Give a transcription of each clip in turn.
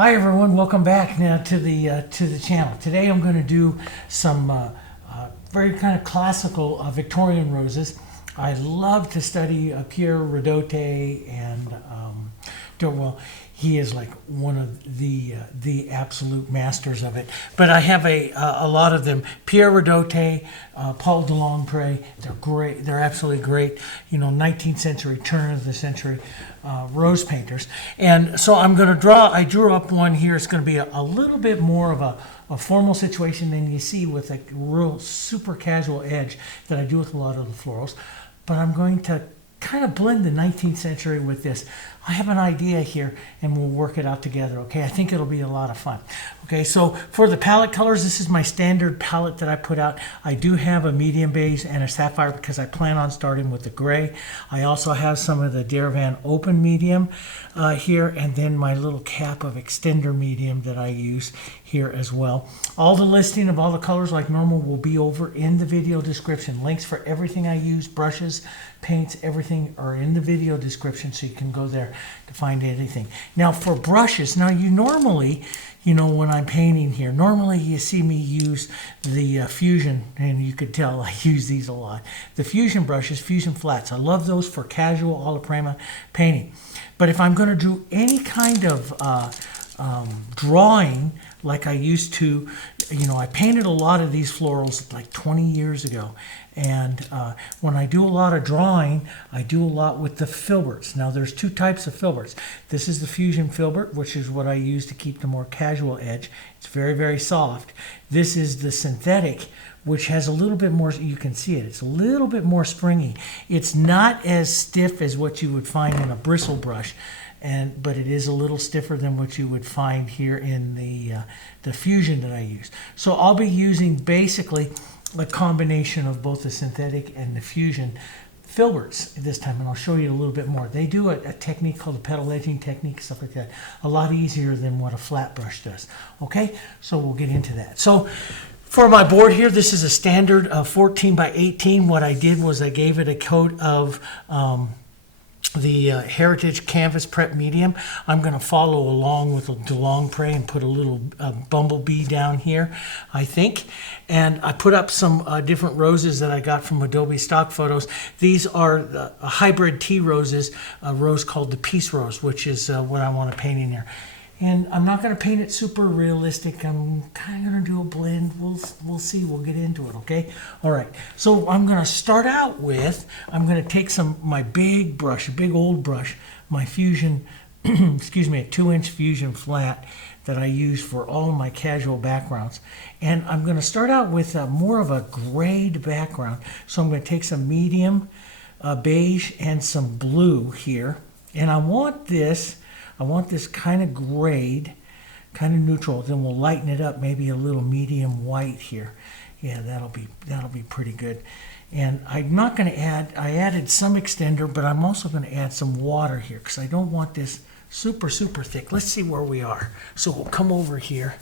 Hi everyone, welcome back now to the channel. Today I'm going to do some very kind of classical Victorian roses. I love to study Pierre Ridote and well, he is like one of the absolute masters of it. But I have a lot of them. Pierre Ridote, Paul de Longpre. They're great. They're absolutely great. You know, 19th century, turn of the century rose painters. And so I'm going to draw. I drew up one here. It's going to be a little bit more of a formal situation than you see with a real super casual edge that I do with a lot of the florals. But I'm going to kind of blend the 19th century with this. I have an idea here and we'll work it out together, okay? I think it'll be a lot of fun. Okay, so for the palette colors, this is my standard palette that I put out. I do have a medium beige and a sapphire because I plan on starting with the gray. I also have some of the Derivan open medium here, and then my little cap of extender medium that I use here as well. All the listing of all the colors like normal will be over in the video description. Links for everything I use, brushes, paints, everything are in the video description, so you can go there to find anything. Now for brushes, now you normally, you know, when I'm painting here, normally you see me use the Fusion, and you could tell I use these a lot. The Fusion brushes, Fusion flats. I love those for casual alla prima painting. But if I'm going to do any kind of drawing like I used to, you know, I painted a lot of these florals like 20 years ago. And when I do a lot of drawing, I do a lot with the filberts. Now there's two types of filberts. This is the Fusion filbert, which is what I use to keep the more casual edge. It's very, very soft. This is the synthetic, which has a little bit more, you can see it, it's a little bit more springy. It's not as stiff as what you would find in a bristle brush, but it is a little stiffer than what you would find here in the Fusion that I use. So I'll be using basically a combination of both the synthetic and the Fusion filberts this time, and I'll show you a little bit more. They do a technique called the petal edging technique, stuff like that, a lot easier than what a flat brush does. Okay, so we'll get into that. So for my board here, this is a standard 14 by 18. What I did was I gave it a coat of the Heritage Canvas Prep Medium. I'm going to follow along with de Longpre and put a little bumblebee down here, I think. And I put up some different roses that I got from Adobe stock photos. These are hybrid tea roses, a rose called the Peace Rose, which is what I want to paint in there. And I'm not going to paint it super realistic. I'm kind of going to do a blend. We'll see. We'll get into it, okay? All right. So I'm going to start out with, I'm going to take my big brush, a big old brush, my Fusion, excuse me, a 2-inch Fusion flat that I use for all my casual backgrounds. And I'm going to start out with more of a grayed background. So I'm going to take some medium beige and some blue here. And I want this kind of grayed, kind of neutral. Then we'll lighten it up, maybe a little medium white here. Yeah, that'll be pretty good. And I'm not going to add, I added some extender, but I'm also going to add some water here because I don't want this super, super thick. Let's see where we are. So we'll come over here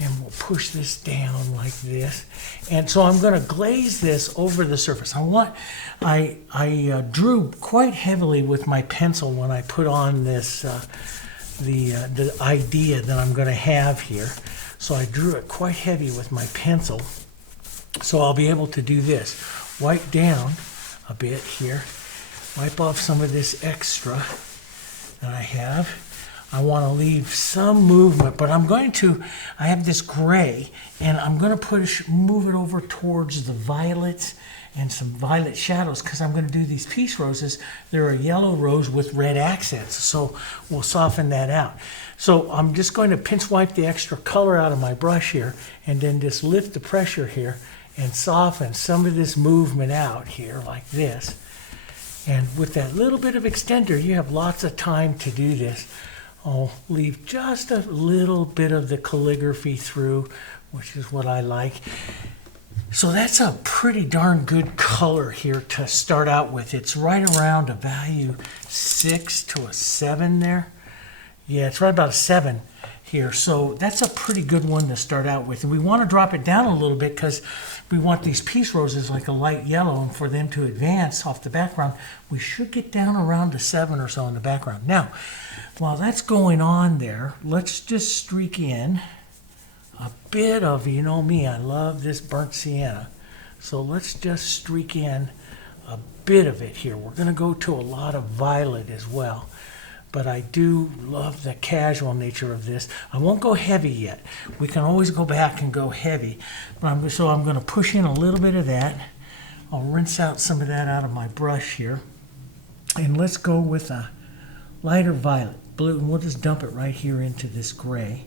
and we'll push this down like this. And so I'm going to glaze this over the surface. I drew quite heavily with my pencil when I put on this, the idea that I'm going to have here. So I drew it quite heavy with my pencil. So I'll be able to do this. Wipe down a bit here. Wipe off some of this extra that I have. I want to leave some movement, but I have this gray, and I'm going to move it over towards the violets and some violet shadows because I'm going to do these Peace Roses. They're a yellow rose with red accents, so we'll soften that out. So I'm just going to pinch wipe the extra color out of my brush here and then just lift the pressure here and soften some of this movement out here like this. And with that little bit of extender, you have lots of time to do this. I'll leave just a little bit of the calligraphy through, which is what I like. So that's a pretty darn good color here to start out with. It's right around a value 6 to a 7 there. Yeah, it's right about a 7 here. So that's a pretty good one to start out with. And we want to drop it down a little bit because we want these peace roses like a light yellow, and for them to advance off the background, we should get down around to 7 or so in the background. Now, while that's going on there, let's just streak in a bit of, you know me, I love this burnt sienna. So let's just streak in a bit of it here. We're going to go to a lot of violet as well. But I do love the casual nature of this. I won't go heavy yet. We can always go back and go heavy. But so I'm going to push in a little bit of that. I'll rinse out some of that out of my brush here. And let's go with a lighter violet blue. And we'll just dump it right here into this gray.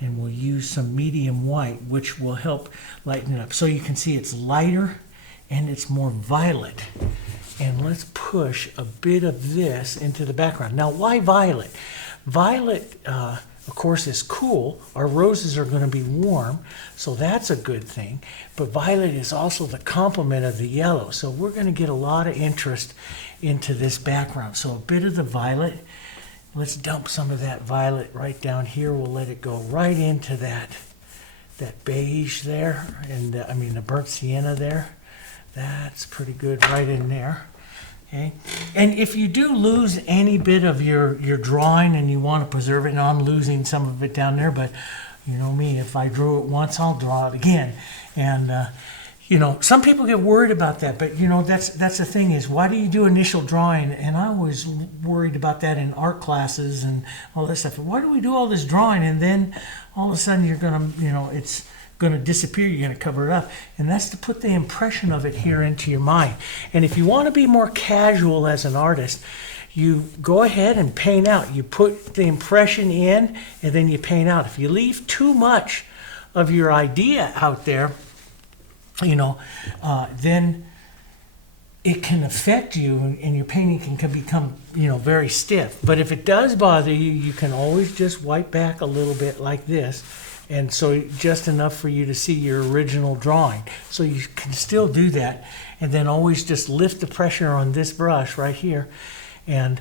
And we'll use some medium white, which will help lighten it up. So you can see it's lighter and it's more violet. And let's push a bit of this into the background. Now, why violet? Violet, of course, is cool. Our roses are going to be warm, so that's a good thing. But violet is also the complement of the yellow, so we're going to get a lot of interest into this background. So a bit of the violet. Let's dump some of that violet right down here. We'll let it go right into that beige there, and the burnt sienna there. That's pretty good right in there. Okay. And if you do lose any bit of your drawing and you want to preserve it, now I'm losing some of it down there, but you know me, if I drew it once, I'll draw it again. And some people get worried about that, but that's the thing is, why do you do initial drawing? And I was worried about that in art classes and all this stuff. Why do we do all this drawing and then all of a sudden you're gonna, it's going to disappear, you're going to cover it up? And that's to put the impression of it here into your mind. And if you want to be more casual as an artist, you go ahead and paint out. You put the impression in and then you paint out. If you leave too much of your idea out there, then it can affect you and your painting can become, very stiff. But if it does bother you, you can always just wipe back a little bit like this. And so just enough for you to see your original drawing. So you can still do that. And then always just lift the pressure on this brush right here and,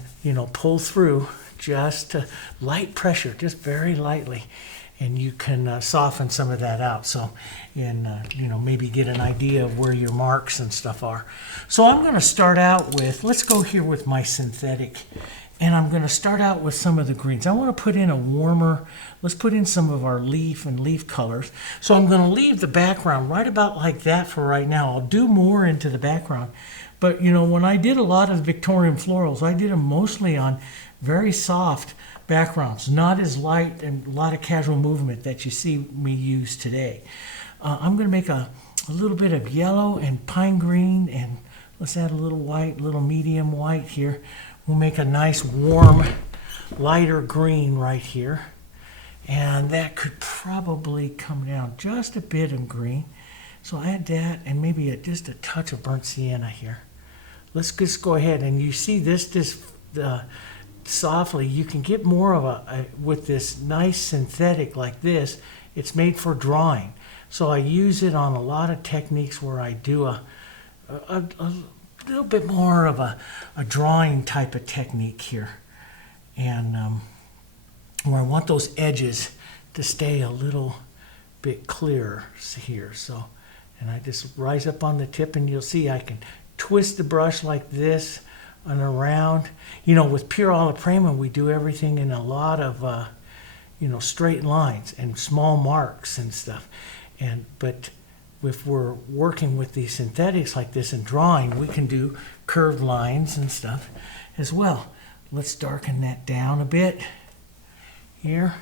pull through just to light pressure, just very lightly. And you can soften some of that out. So, and, maybe get an idea of where your marks and stuff are. So I'm going to start out with, let's go here with my synthetic. And I'm going to start out with some of the greens. I want to put in a warmer, let's put in some of our leaf and leaf colors. So I'm going to leave the background right about like that for right now. I'll do more into the background. But, when I did a lot of Victorian florals, I did them mostly on very soft backgrounds, not as light and a lot of casual movement that you see me use today. I'm going to make a little bit of yellow and pine green, and let's add a little white, little medium white here. We'll make a nice warm, lighter green right here. And that could probably come down just a bit of green. So add that and maybe just a touch of burnt sienna here. Let's just go ahead and you see this softly. You can get more of with this nice synthetic like this. It's made for drawing. So I use it on a lot of techniques where I do a little bit more of a drawing type of technique here, and where I want those edges to stay a little bit clearer here. So, and I just rise up on the tip, and you'll see I can twist the brush like this and around. With pure olive prima, we do everything in a lot of straight lines and small marks and stuff. But if we're working with these synthetics like this and drawing, we can do curved lines and stuff as well. Let's darken that down a bit here.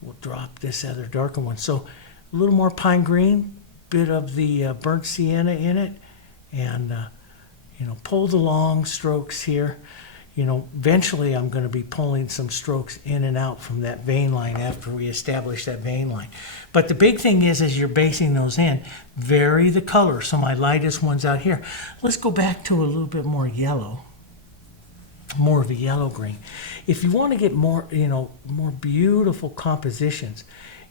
We'll drop this other darker one. So a little more pine green, bit of the burnt sienna in it, and pull the long strokes here. Eventually I'm going to be pulling some strokes in and out from that vein line after we establish that vein line. But the big thing is, as you're basing those in, vary the color. So my lightest one's out here. Let's go back to a little bit more yellow, more of a yellow green. If you want to get more, more beautiful compositions,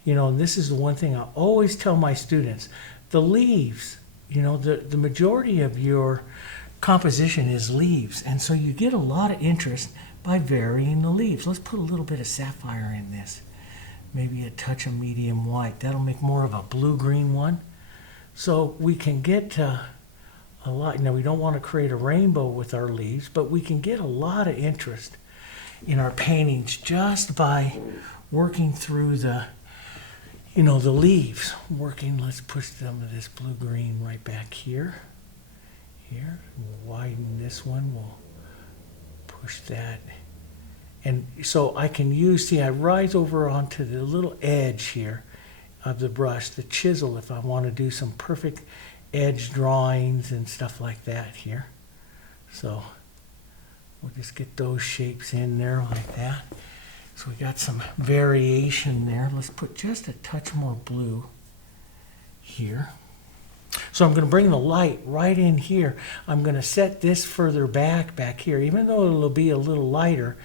and this is the one thing I always tell my students, the leaves, the majority of your composition is leaves, and so you get a lot of interest by varying the leaves. Let's put a little bit of sapphire in this. maybe a touch of medium white. That'll make more of a blue-green one. So we can get a lot. Now, we don't want to create a rainbow with our leaves, but we can get a lot of interest in our paintings just by working through the, the leaves. Let's push some of this blue-green right back here. Here, we'll widen this one. We'll push that. And so I can use, I rise over onto the little edge here of the brush, the chisel, if I want to do some perfect edge drawings and stuff like that here. So we'll just get those shapes in there like that. So we got some variation there. Let's put just a touch more blue here. So I'm going to bring the light right in here. I'm going to set this further back here. Even though it'll be a little lighter,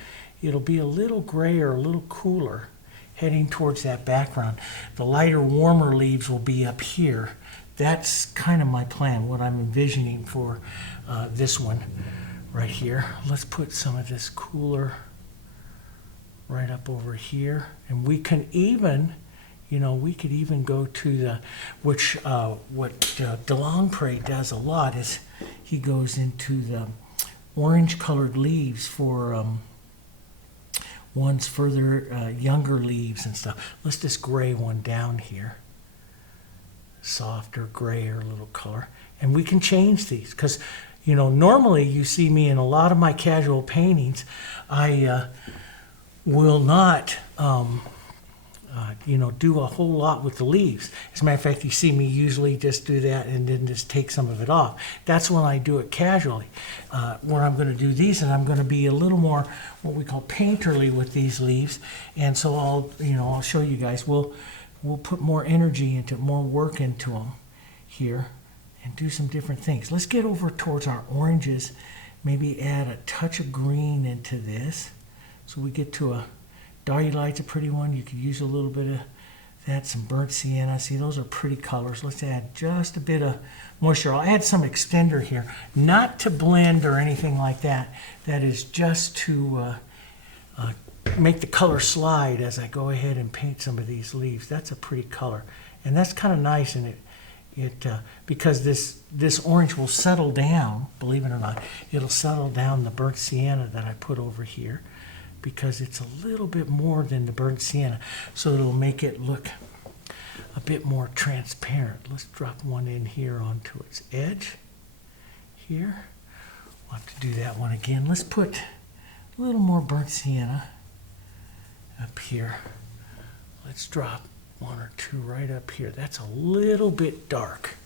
it'll be a little grayer, a little cooler, heading towards that background. The lighter, warmer leaves will be up here. That's kind of my plan, what I'm envisioning for this one right here. Let's put some of this cooler right up over here. And we can even, we could even go to the, what Delongpre does a lot is he goes into the orange colored leaves for ones further younger leaves and stuff. Let's just gray one down here. Softer, grayer little color. And we can change these because, normally you see me in a lot of my casual paintings, I will not, do a whole lot with the leaves. As a matter of fact, you see me usually just do that and then just take some of it off. That's when I do it casually. Where I'm going to do these, and I'm going to be a little more what we call painterly with these leaves. And so I'll show you guys. We'll put more energy into it, more work into them here, and do some different things. Let's get over towards our oranges. Maybe add a touch of green into this, so we get to a Diarylide's a pretty one. You could use a little bit of that, some burnt sienna. See, those are pretty colors. Let's add just a bit of moisture. I'll add some extender here, not to blend or anything like that. That is just to make the color slide as I go ahead and paint some of these leaves. That's a pretty color, and that's kind of nice. And because this orange will settle down, believe it or not, it'll settle down the burnt sienna that I put over here, because it's a little bit more than the burnt sienna, so it'll make it look a bit more transparent. Let's drop one in here onto its edge here. We'll have to do that one again. Let's put a little more burnt sienna up here. Let's drop one or two right up here. That's a little bit dark,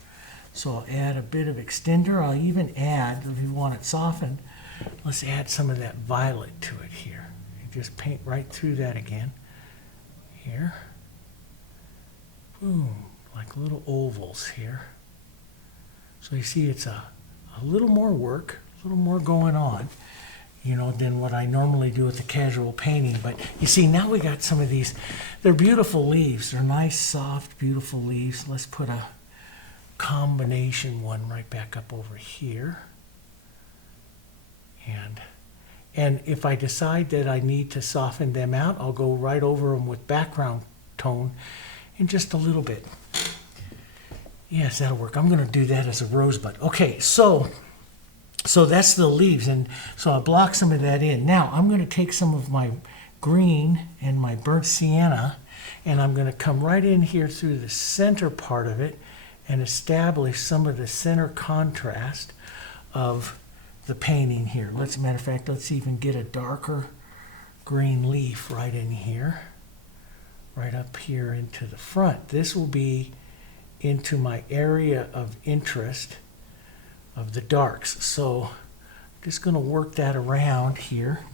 so I'll add a bit of extender. I'll even add, if you want it softened, let's add some of that violet to it here. Just paint right through that again. Here. Boom. Like little ovals here. So you see it's a little more work, a little more going on, than what I normally do with the casual painting. But you see, now we got some of these. They're beautiful leaves. They're nice, soft, beautiful leaves. Let's put a combination one right back up over here. And if I decide that I need to soften them out, I'll go right over them with background tone in just a little bit. Yes, that'll work. I'm going to do that as a rosebud. Okay, so that's the leaves, and so I block some of that in. Now I'm going to take some of my green and my burnt sienna, and I'm going to come right in here through the center part of it and establish some of the center contrast of the painting here. As a matter of fact, let's even get a darker green leaf right in here, right up here into the front. This will be into my area of interest of the darks. So I'm just going to work that around here.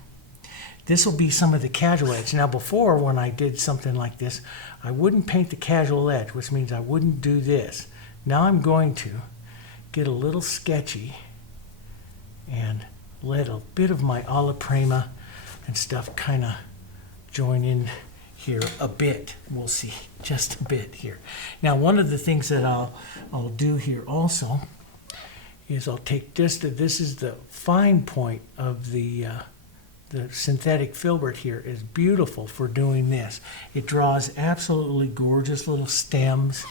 This will be some of the casual edge. Now before, when I did something like this, I wouldn't paint the casual edge, which means I wouldn't do this. Now I'm going to get a little sketchy and let a bit of my alla prima and stuff kind of join in here a bit. We'll see, just a bit here. Now one of the things that I'll do here also is I'll take this is the fine point of the the synthetic filbert here is beautiful for doing this. It draws absolutely gorgeous little stems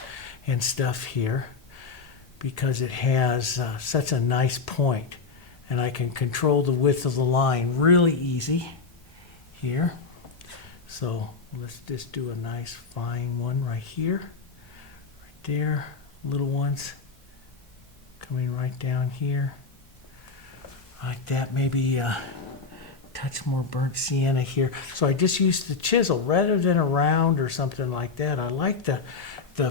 and stuff here because it has such a nice point, and I can control the width of the line really easy here. So let's just do a nice fine one right here, right there, little ones coming right down here like that. Maybe touch more burnt sienna here. So I just used the chisel rather than a round or something like that. I like the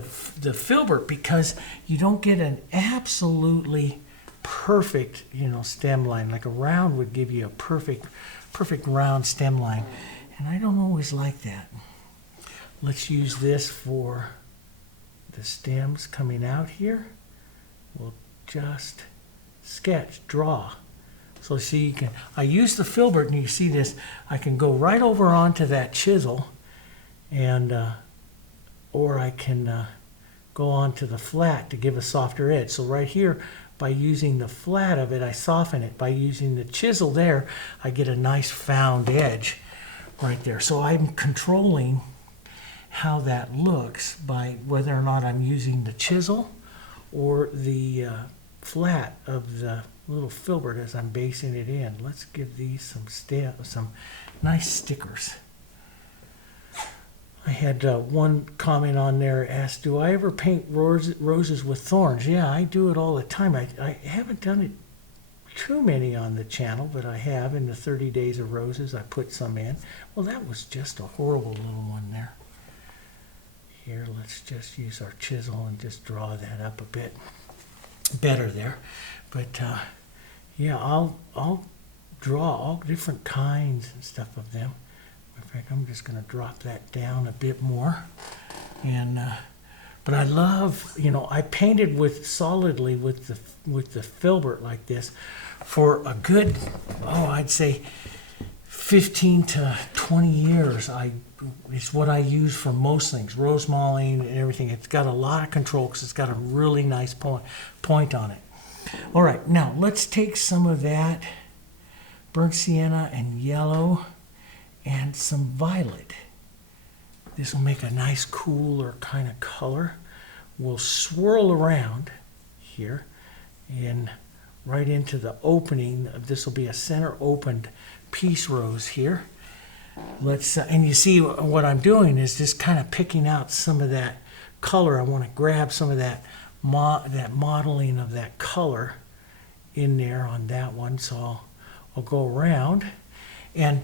filbert because you don't get an absolutely perfect, stem line. Like a round would give you a perfect round stem line, and I don't always like that. Let's use this for the stems coming out here. We'll just sketch, draw. So see, I use the filbert, and you see this, I can go right over onto that chisel, and or I can go onto the flat to give a softer edge. So right here, by using the flat of it, I soften it. By using the chisel there, I get a nice found edge right there. So I'm controlling how that looks by whether or not I'm using the chisel or the flat of the little filbert as I'm basing it in. Let's give these some nice stickers. I had one comment on there asked, do I ever paint roses with thorns? Yeah, I do it all the time. I haven't done it too many on the channel, but I have. In the 30 Days of Roses, I put some in. Well, that was just a horrible little one there. Here, let's just use our chisel and just draw that up a bit better there. But yeah, I'll draw all different kinds and stuff of them. In fact, I'm just going to drop that down a bit more. And but I love, I painted solidly with the filbert like this for a good, I'd say 15 to 20 years. It's what I use for most things, rose mulling and everything. It's got a lot of control because it's got a really nice point on it. All right, now let's take some of that burnt sienna and yellow and some violet. This will make a nice cooler kind of color. We'll swirl around here and right into the opening. This will be a center opened peace rose here. Let's and you see what I'm doing is just kind of picking out some of that color. I want to grab some of that modeling of that color in there on that one. So I'll go around and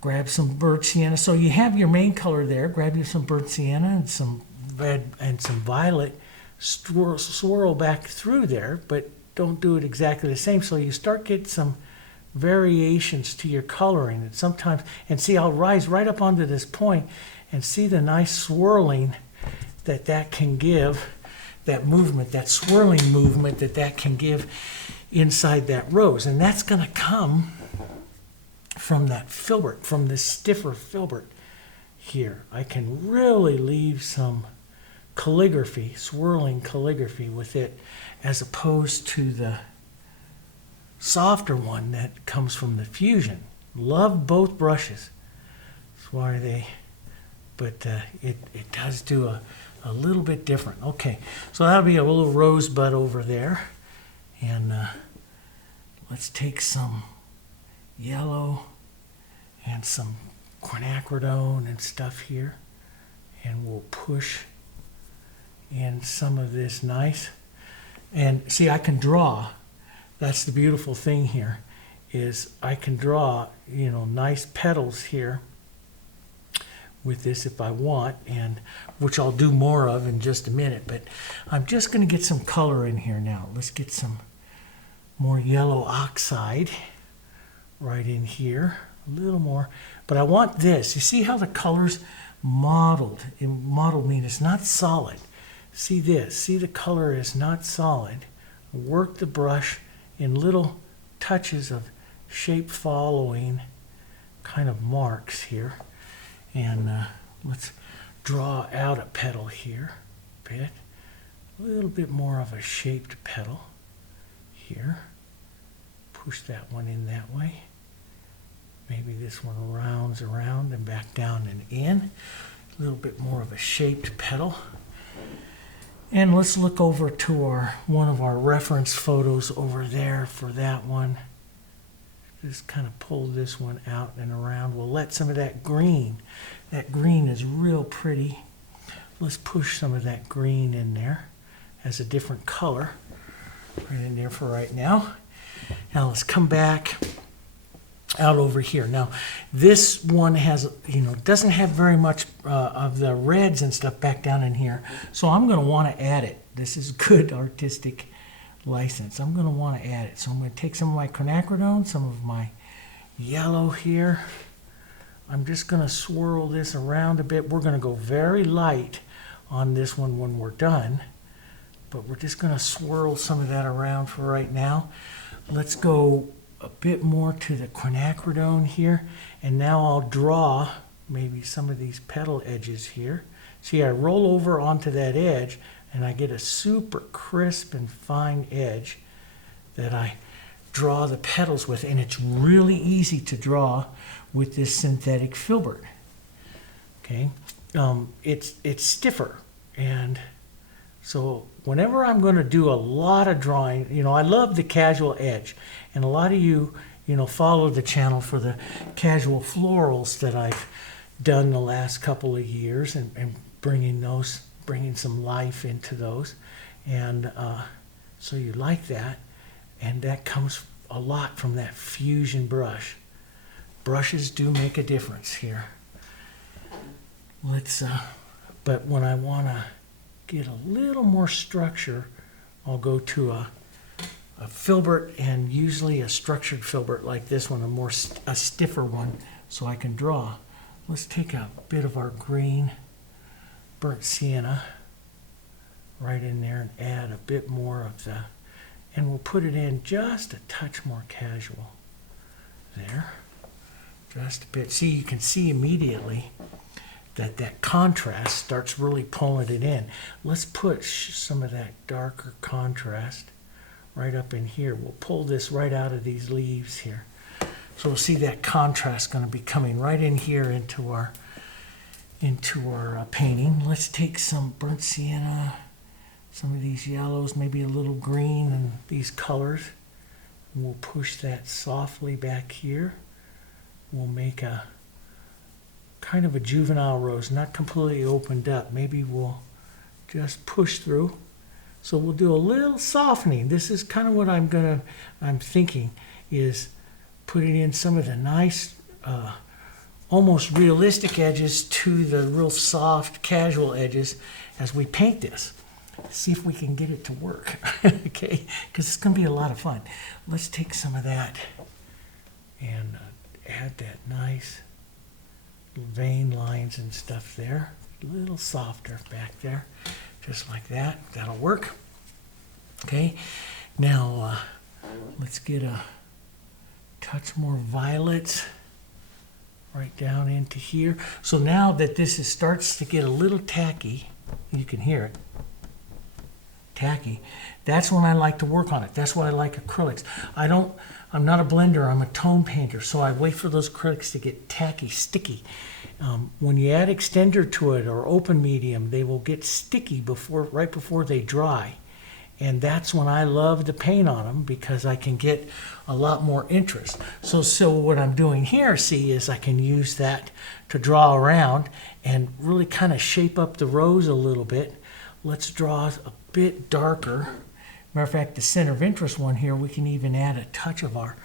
grab some burnt sienna. So you have your main color there. Grab you some burnt sienna and some red and some violet. Swirl back through there, but don't do it exactly the same. So you start getting some variations to your coloring. And sometimes, and see, I'll rise right up onto this point and see the nice swirling that can give, that movement, that swirling movement that can give inside that rose. And that's going to come from that filbert, from this stiffer filbert here. I can really leave some calligraphy, swirling calligraphy with it, as opposed to the softer one that comes from the fusion. Love both brushes. That's why but it does do a little bit different. Okay, so that'll be a little rosebud over there. And let's take some yellow and some quinacridone and stuff here, and we'll push in some of this nice. And see, I can draw. That's the beautiful thing here, is I can draw, nice petals here with this if I want, and which I'll do more of in just a minute. But I'm just going to get some color in here now. Let's get some more yellow oxide right in here, a little more. But I want this. You see how the color's modeled? Modeled means it's not solid. See this. See the color is not solid. Work the brush in little touches of shape following kind of marks here. And let's draw out a petal here a bit. A little bit more of a shaped petal here. Push that one in that way. Maybe this one rounds around and back down and in. A little bit more of a shaped petal. And let's look over to one of our reference photos over there for that one. Just kind of pull this one out and around. We'll let some of that green is real pretty. Let's push some of that green in there as a different color. Right in there for right now. Now let's come back out over here. Now this one has, doesn't have very much of the reds and stuff back down in here. So I'm going to want to add it. This is good artistic license. I'm going to want to add it. So I'm going to take some of my quinacridone, some of my yellow here. I'm just going to swirl this around a bit. We're going to go very light on this one when we're done. But we're just going to swirl some of that around for right now. Let's go a bit more to the quinacridone here, and now I'll draw maybe some of these petal edges here. See, I roll over onto that edge and I get a super crisp and fine edge that I draw the petals with, and it's really easy to draw with this synthetic filbert. Okay, it's stiffer, and so whenever I'm going to do a lot of drawing, I love the casual edge. And a lot of you, follow the channel for the casual florals that I've done the last couple of years, and bringing some life into those. And so you like that. And that comes a lot from that fusion brush. Brushes do make a difference here. But when I want to get a little more structure, I'll go to a filbert, and usually a structured filbert like this one, a stiffer one, so I can draw. Let's take a bit of our green burnt sienna right in there and add a bit more of and we'll put it in just a touch more casual there, just a bit. See, you can see immediately that contrast starts really pulling it in. Let's put some of that darker contrast right up in here. We'll pull this right out of these leaves here. So we'll see that contrast going to be coming right in here into our painting. Let's take some burnt sienna, some of these yellows, maybe a little green, and these colors. We'll push that softly back here. We'll make a kind of a juvenile rose, not completely opened up. Maybe we'll just push through. So we'll do a little softening. This is kind of what I'm thinking, is putting in some of the nice, almost realistic edges to the real soft, casual edges as we paint this. See if we can get it to work, okay? Because it's going to be a lot of fun. Let's take some of that and add that nice vein lines and stuff there. A little softer back there. Just like that. That'll work. Okay. Now let's get a touch more violets right down into here. So now that this starts to get a little tacky, you can hear it. Tacky. That's when I like to work on it. That's why I like acrylics. I'm not a blender, I'm a tone painter, so I wait for those acrylics to get tacky, sticky. When you add extender to it or open medium, they will get sticky right before they dry. And that's when I love to paint on them, because I can get a lot more interest. So what I'm doing here, see, is I can use that to draw around and really kind of shape up the rose a little bit. Let's draw a bit darker. Matter of fact, the center of interest one here, we can even add a touch of our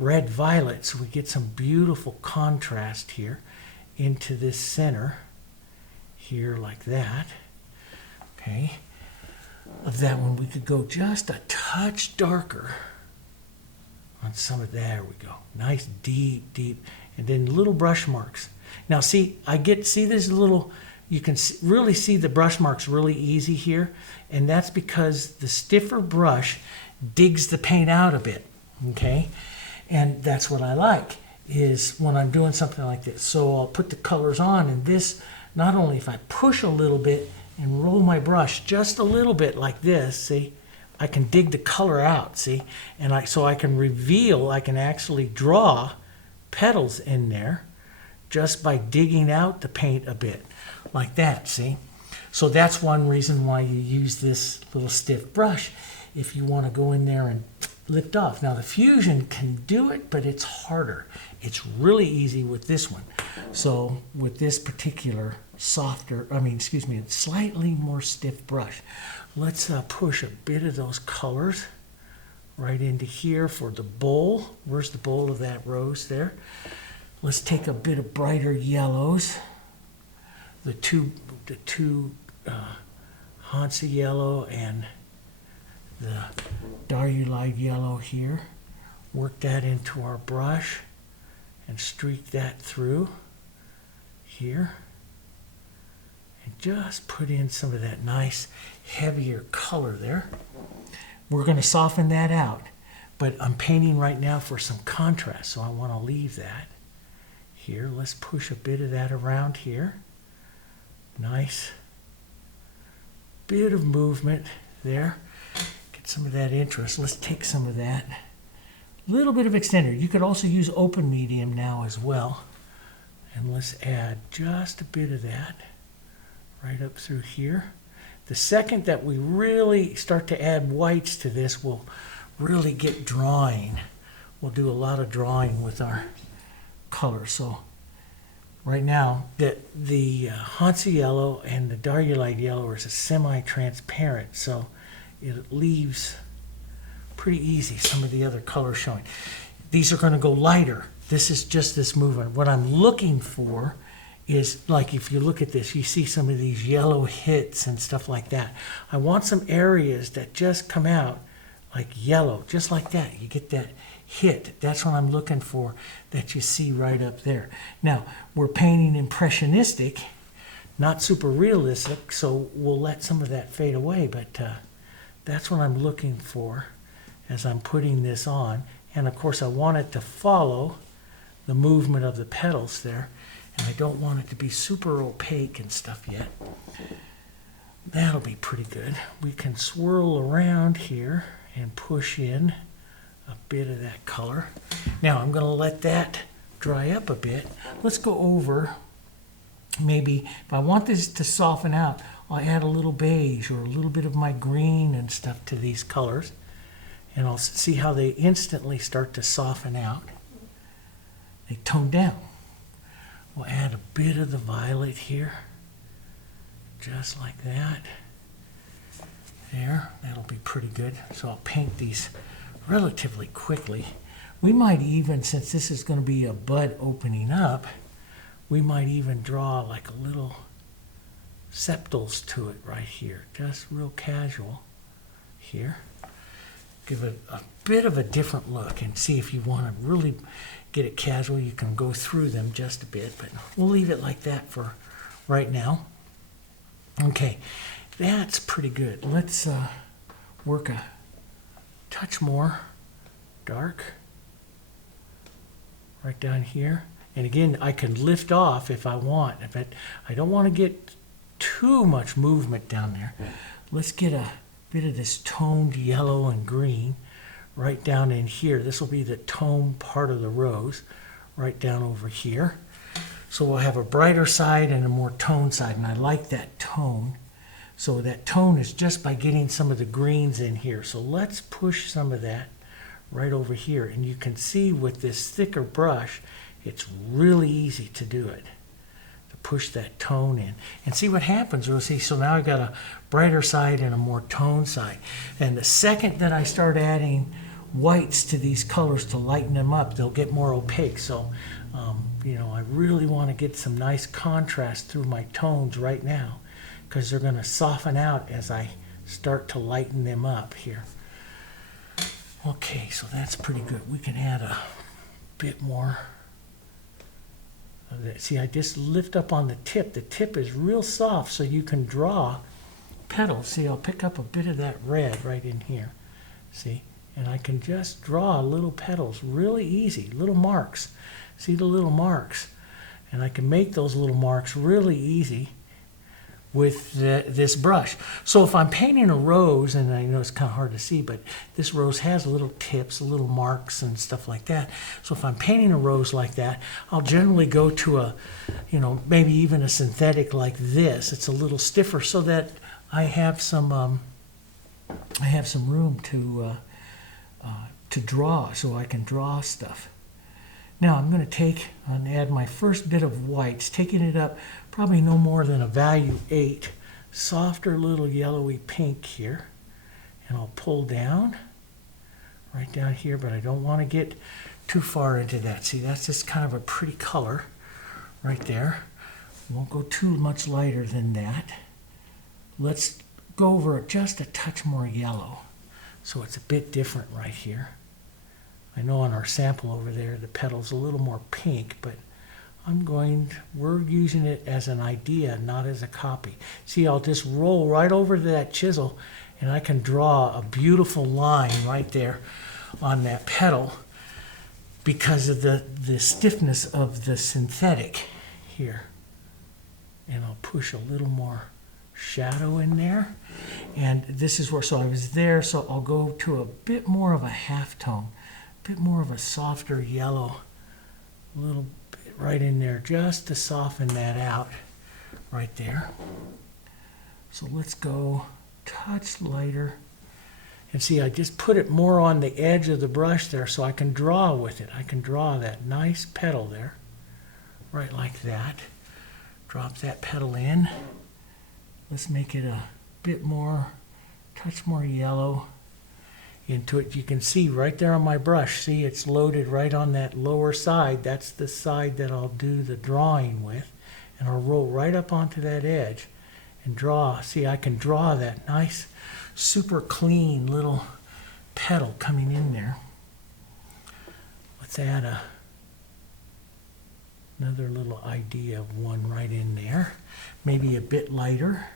red violet, so we get some beautiful contrast here into this center here, like that. Okay. Of that one, we could go just a touch darker on some of that. There we go. Nice, deep, and then little brush marks. Now, see this little. You can really see the brush marks really easy here, and that's because the stiffer brush digs the paint out a bit, okay? And that's what I like, is when I'm doing something like this. So I'll put the colors on, and this, not only if I push a little bit and roll my brush just a little bit like this, see, I can dig the color out, see? And so I can reveal, I can actually draw petals in there just by digging out the paint a bit, like that, see? So that's one reason why you use this little stiff brush if you want to go in there and lift off. Now the Fusion can do it, but it's harder. It's really easy with this one. So with this particular slightly more stiff brush, let's push a bit of those colors right into here for the bowl. Where's the bowl of that rose there? Let's take a bit of brighter yellows. The two Hansa Yellow and the Diarylide Yellow here. Work that into our brush and streak that through here. And just put in some of that nice heavier color there. We're going to soften that out, but I'm painting right now for some contrast, so I want to leave that here. Let's push a bit of that around here. Nice bit of movement there. Get some of that interest. Let's take some of that. Little bit of extender. You could also use open medium now as well. And let's add just a bit of that right up through here. The second that we really start to add whites to this, we'll really get drawing. We'll do a lot of drawing with our color. So right now, the Hansa Yellow and the Diarylide Yellow is a semi-transparent, so it leaves pretty easy some of the other colors showing. These are going to go lighter. This is just this movement. What I'm looking for is, like, if you look at this, you see some of these yellow hits and stuff like that. I want some areas that just come out like yellow, just like that. You get that hit. That's what I'm looking for, that you see right up there. Now, we're painting impressionistic, not super realistic, so we'll let some of that fade away, but that's what I'm looking for as I'm putting this on. And of course, I want it to follow the movement of the petals there. And I don't want it to be super opaque and stuff yet. That'll be pretty good. We can swirl around here and push in a bit of that color. Now I'm going to let that dry up a bit. Let's go over, maybe if I want this to soften out, I'll add a little beige or a little bit of my green and stuff to these colors. And I'll see how they instantly start to soften out. They tone down. We'll add a bit of the violet here, just like that. There, that'll be pretty good. So I'll paint these relatively quickly. We might even, since this is going to be a bud opening up, we might even draw like a little sepals to it right here, just real casual here. Give it a bit of a different look and see if you want to really get it casual. You can go through them just a bit, but we'll leave it like that for right now. Okay, that's pretty good. Let's work a touch more dark right down here. And again, I can lift off if I want. I don't want to get too much movement down there. Let's get a bit of this toned yellow and green right down in here. This will be the tone part of the rose right down over here. So we'll have a brighter side and a more toned side, and I like that tone. So that tone is just by getting some of the greens in here. So let's push some of that right over here, and you can see with this thicker brush it's really easy to do it, to push that tone in and see what happens. We'll see. So now I've got a brighter side and a more toned side, and the second that I start adding whites to these colors to lighten them up, they'll get more opaque. So you know, I really want to get some nice contrast through my tones right now, because they're going to soften out as I start to lighten them up here. Okay, so that's pretty good. We can add a bit more of that. See, I just lift up on the tip. The tip is real soft, so you can draw petals. See, I'll pick up a bit of that red right in here. See, and I can just draw little petals really easy, little marks. See the little marks? And I can make those little marks really easy with this brush. So if I'm painting a rose, and I know it's kind of hard to see, but this rose has little tips, little marks and stuff like that. So if I'm painting a rose like that, I'll generally go to a, maybe even a synthetic like this. It's a little stiffer so that I have some room to draw, so I can draw stuff. Now I'm going to take and add my first bit of whites, taking it up probably no more than a value 8, softer little yellowy pink here, and I'll pull down right down here, but I don't want to get too far into that. See, that's just kind of a pretty color right there. Won't go too much lighter than that. Let's go over just a touch more yellow, so it's a bit different right here. I know on our sample over there, the petal's a little more pink, but we're using it as an idea, not as a copy. See, I'll just roll right over to that chisel, and I can draw a beautiful line right there on that petal because of the stiffness of the synthetic here. And I'll push a little more shadow in there. And this is where, so I was there, so I'll go to a bit more of a halftone. Bit more of a softer yellow, a little bit right in there just to soften that out right there. So let's go touch lighter, and see, I just put it more on the edge of the brush there so I can draw with it. I can draw that nice petal there right like that. Drop that petal in. Let's make it a bit more, touch more yellow into it. You can see right there on my brush, see, it's loaded right on that lower side. That's the side that I'll do the drawing with, and I'll roll right up onto that edge and draw. See, I can draw that nice super clean little petal coming in there. Let's add another little idea of one right in there, maybe a bit lighter.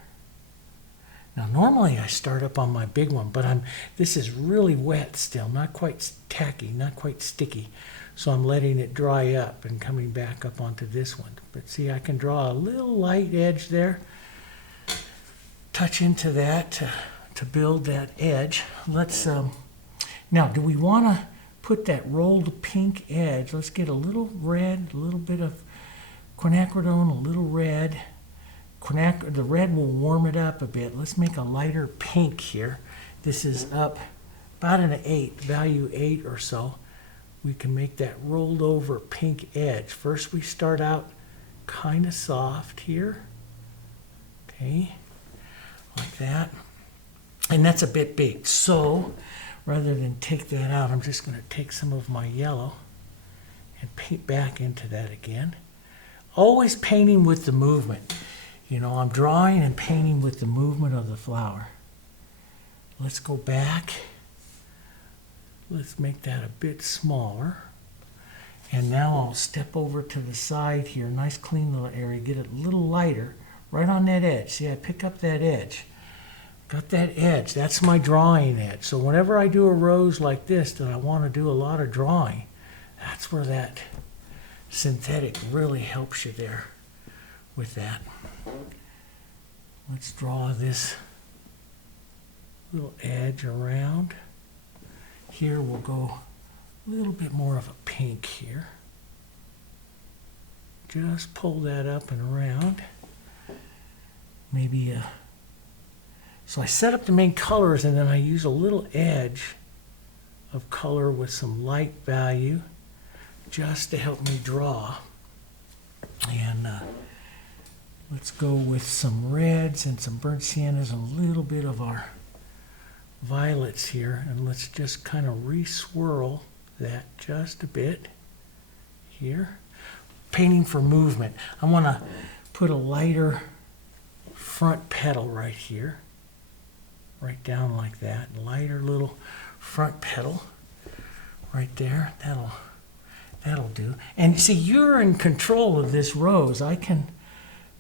Now normally I start up on my big one, but this is really wet still, not quite tacky, not quite sticky. So I'm letting it dry up and coming back up onto this one. But see, I can draw a little light edge there, touch into that to build that edge. Let's, now do we want to put that rolled pink edge? Let's get a little red, a little bit of quinacridone, a little red. The red will warm it up a bit. Let's make a lighter pink here. This is up about an 8, value 8 or so. We can make that rolled over pink edge. First we start out kind of soft here. Okay, like that. And that's a bit big. So rather than take that out, I'm just going to take some of my yellow and paint back into that again. Always painting with the movement. You know, I'm drawing and painting with the movement of the flower. Let's go back. Let's make that a bit smaller. And now I'll step over to the side here, nice clean little area, get it a little lighter, right on that edge. See, I pick up that edge. Got that edge, that's my drawing edge. So whenever I do a rose like this that I want to do a lot of drawing, that's where that synthetic really helps you there with that. Let's draw this little edge around. Here we'll go a little bit more of a pink here. Just pull that up and around. Maybe so I set up the main colors, and then I use a little edge of color with some light value just to help me draw. And let's go with some reds and some burnt siennas, a little bit of our violets here, and let's just kind of re-swirl that just a bit here. Painting for movement. I want to put a lighter front petal right here, right down like that. Lighter little front petal right there. That'll do. And see, you're in control of this rose. I can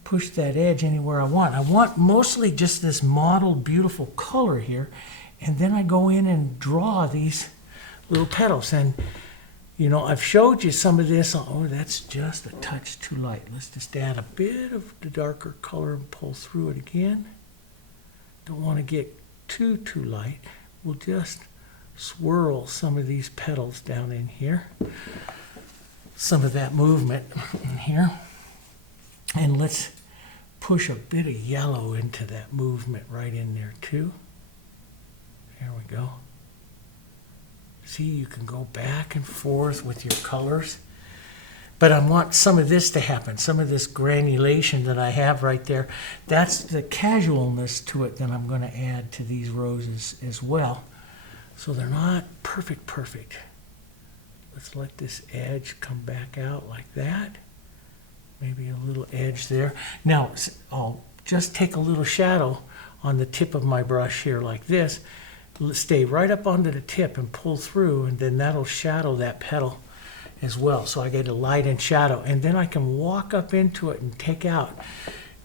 push that edge anywhere I want. I want mostly just this mottled, beautiful color here, and then I go in and draw these little petals. And You know, I've showed you some of this. Oh, that's just a touch too light. Let's just add a bit of the darker color and pull through it again. Don't want to get too light. We'll just swirl some of these petals down in here. Some of that movement in here. And let's push a bit of yellow into that movement right in there too. There we go. See, you can go back and forth with your colors. But I want some of this to happen, some of this granulation that I have right there. That's the casualness to it that I'm going to add to these roses as well. So they're not perfect. Let's let this edge come back out like that. Maybe a little edge there. Now, I'll just take a little shadow on the tip of my brush here like this. Stay right up onto the tip and pull through, and then that'll shadow that petal as well. So I get a light and shadow, and then I can walk up into it and take out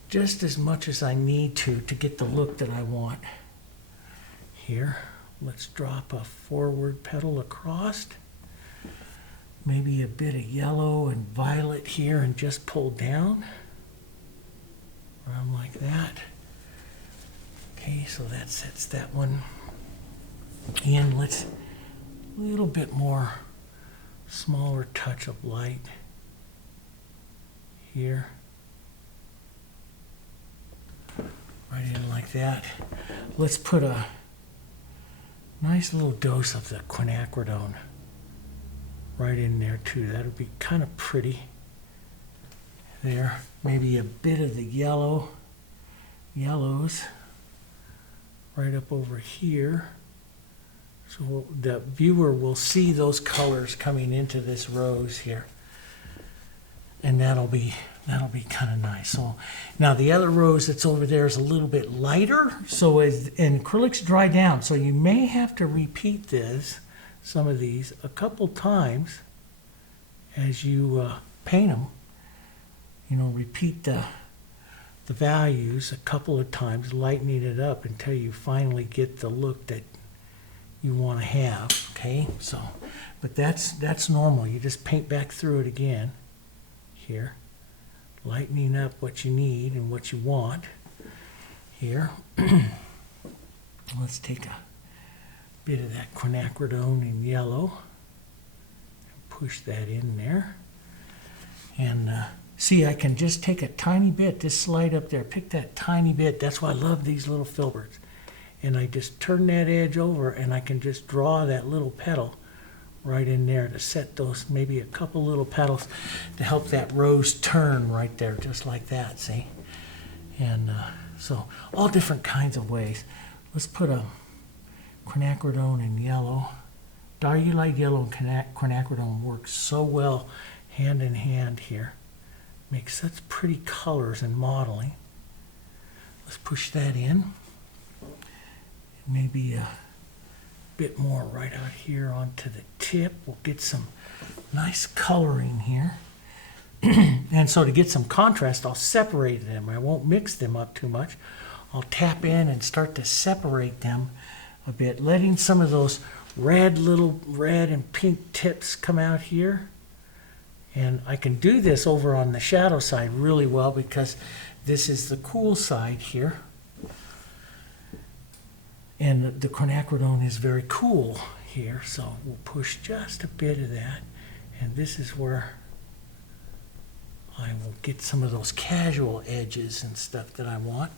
just as much as I need to get the look that I want. Here, let's drop a forward petal across. Maybe a bit of yellow and violet here and just pull down around like that. Okay, so that sets that one in. Let's a little bit more smaller touch of light here. Right in like that. Let's put a nice little dose of the quinacridone right in there too. That'll be kind of pretty there. Maybe a bit of the yellows right up over here. So the viewer will see those colors coming into this rose here. And that'll be kind of nice. So now the other rose that's over there is a little bit lighter. So and acrylics dry down. So you may have to repeat some of these a couple times as you paint them. You know, repeat the values a couple of times, lightening it up until you finally get the look that you want to have. Okay, so but that's normal. You just paint back through it again here, lightening up what you need and what you want here. Let's take a bit of that quinacridone in yellow and push that in there. And see, I can just take a tiny bit, this slide up there, pick that tiny bit. That's why I love these little filberts. And I just turn that edge over and I can just draw that little petal right in there to set those, maybe a couple little petals to help that rose turn right there, just like that, see? And so all different kinds of ways. Let's put a quinacridone in yellow. Diarylide Yellow and quinacridone work so well hand in hand here. Makes such pretty colors in modeling. Let's push that in. Maybe a bit more right out here onto the tip. We'll get some nice coloring here. And so to get some contrast, I'll separate them. I won't mix them up too much. I'll tap in and start to separate them a bit, letting some of those little red and pink tips come out here. And I can do this over on the shadow side really well because this is the cool side here. And the quinacridone is very cool here, so we'll push just a bit of that. And this is where I will get some of those casual edges and stuff that I want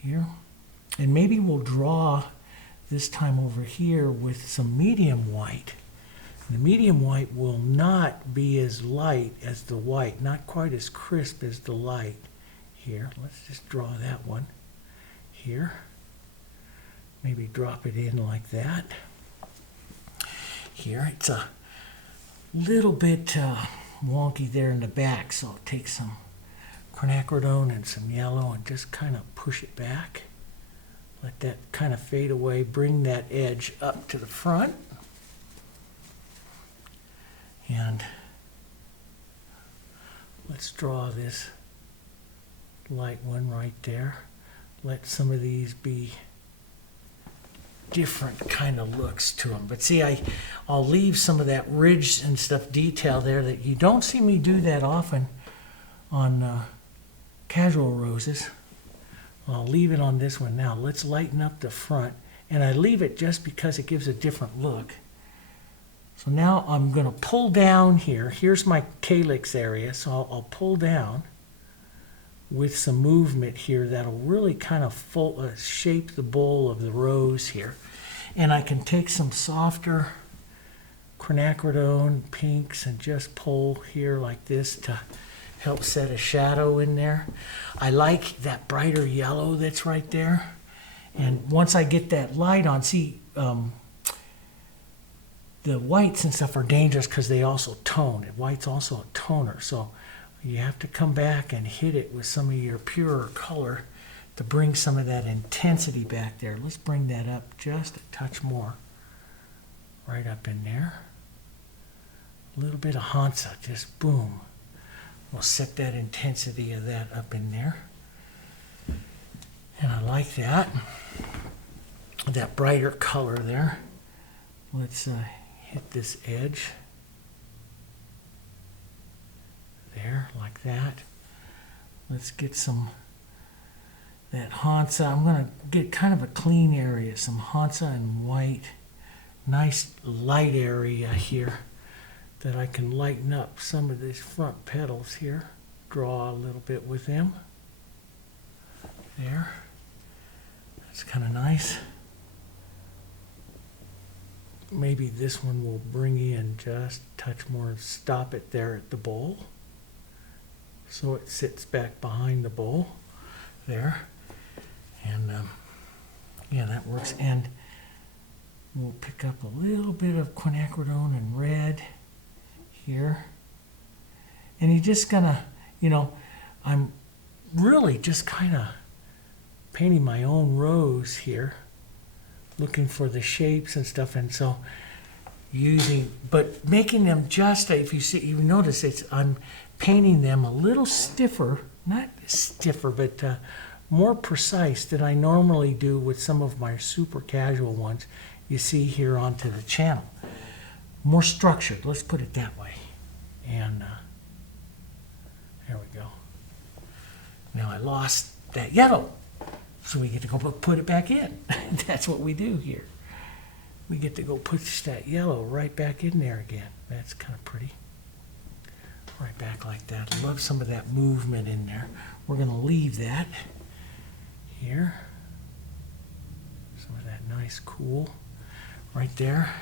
here. And maybe we'll draw this time over here with some medium white. The medium white will not be as light as the white, not quite as crisp as the light here. Let's just draw that one here. Maybe drop it in like that. Here, it's a little bit wonky there in the back, so I'll take some quinacridone and some yellow and just kind of push it back. Let that kind of fade away, bring that edge up to the front. And let's draw this light one right there. Let some of these be different kind of looks to them. But see, I'll leave some of that ridge and stuff detail there that you don't see me do that often on casual roses. I'll leave it on this one now. Let's lighten up the front. And I leave it just because it gives a different look. So now I'm going to pull down here. Here's my calyx area. So I'll pull down with some movement here that'll really kind of shape the bowl of the rose here. And I can take some softer quinacridone pinks and just pull here like this to help set a shadow in there. I like that brighter yellow that's right there. And once I get that light on, see, the whites and stuff are dangerous because they also tone. White's also a toner, so you have to come back and hit it with some of your purer color to bring some of that intensity back there. Let's bring that up just a touch more. Right up in there. A little bit of Hansa, just boom. We'll set that intensity of that up in there. And I like that. That brighter color there. Let's hit this edge. There, like that. Let's get some, that Hansa. I'm going to get kind of a clean area. Some Hansa and white. Nice light area here that I can lighten up some of these front petals here. Draw a little bit with them. There. That's kind of nice. Maybe this one will bring in just a touch more and stop it there at the bowl. So it sits back behind the bowl there. And yeah, that works. And we'll pick up a little bit of quinacridone and red here. And you're just gonna, you know, I'm really just kind of painting my own rose here, looking for the shapes and stuff, and so but making them just, if you see, you notice I'm painting them a little stiffer, not stiffer, but more precise than I normally do with some of my super casual ones you see here onto the channel. More structured, let's put it that way. And there we go. Now I lost that yellow. So we get to go put it back in. That's what we do here. We get to go push that yellow right back in there again. That's kind of pretty. Right back like that. I love some of that movement in there. We're going to leave that here. Some of that nice cool right there.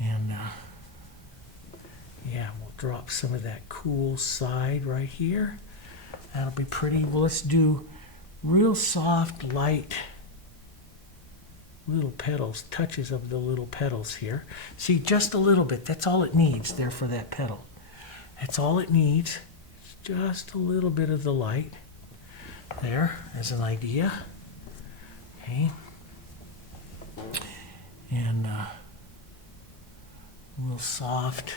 And yeah, we'll drop some of that cool side right here. That'll be pretty. Well, let's do real soft, light little petals, touches of the little petals here. See, just a little bit. That's all it needs there for that petal. That's all it needs. Just a little bit of the light there as an idea. Okay. And real soft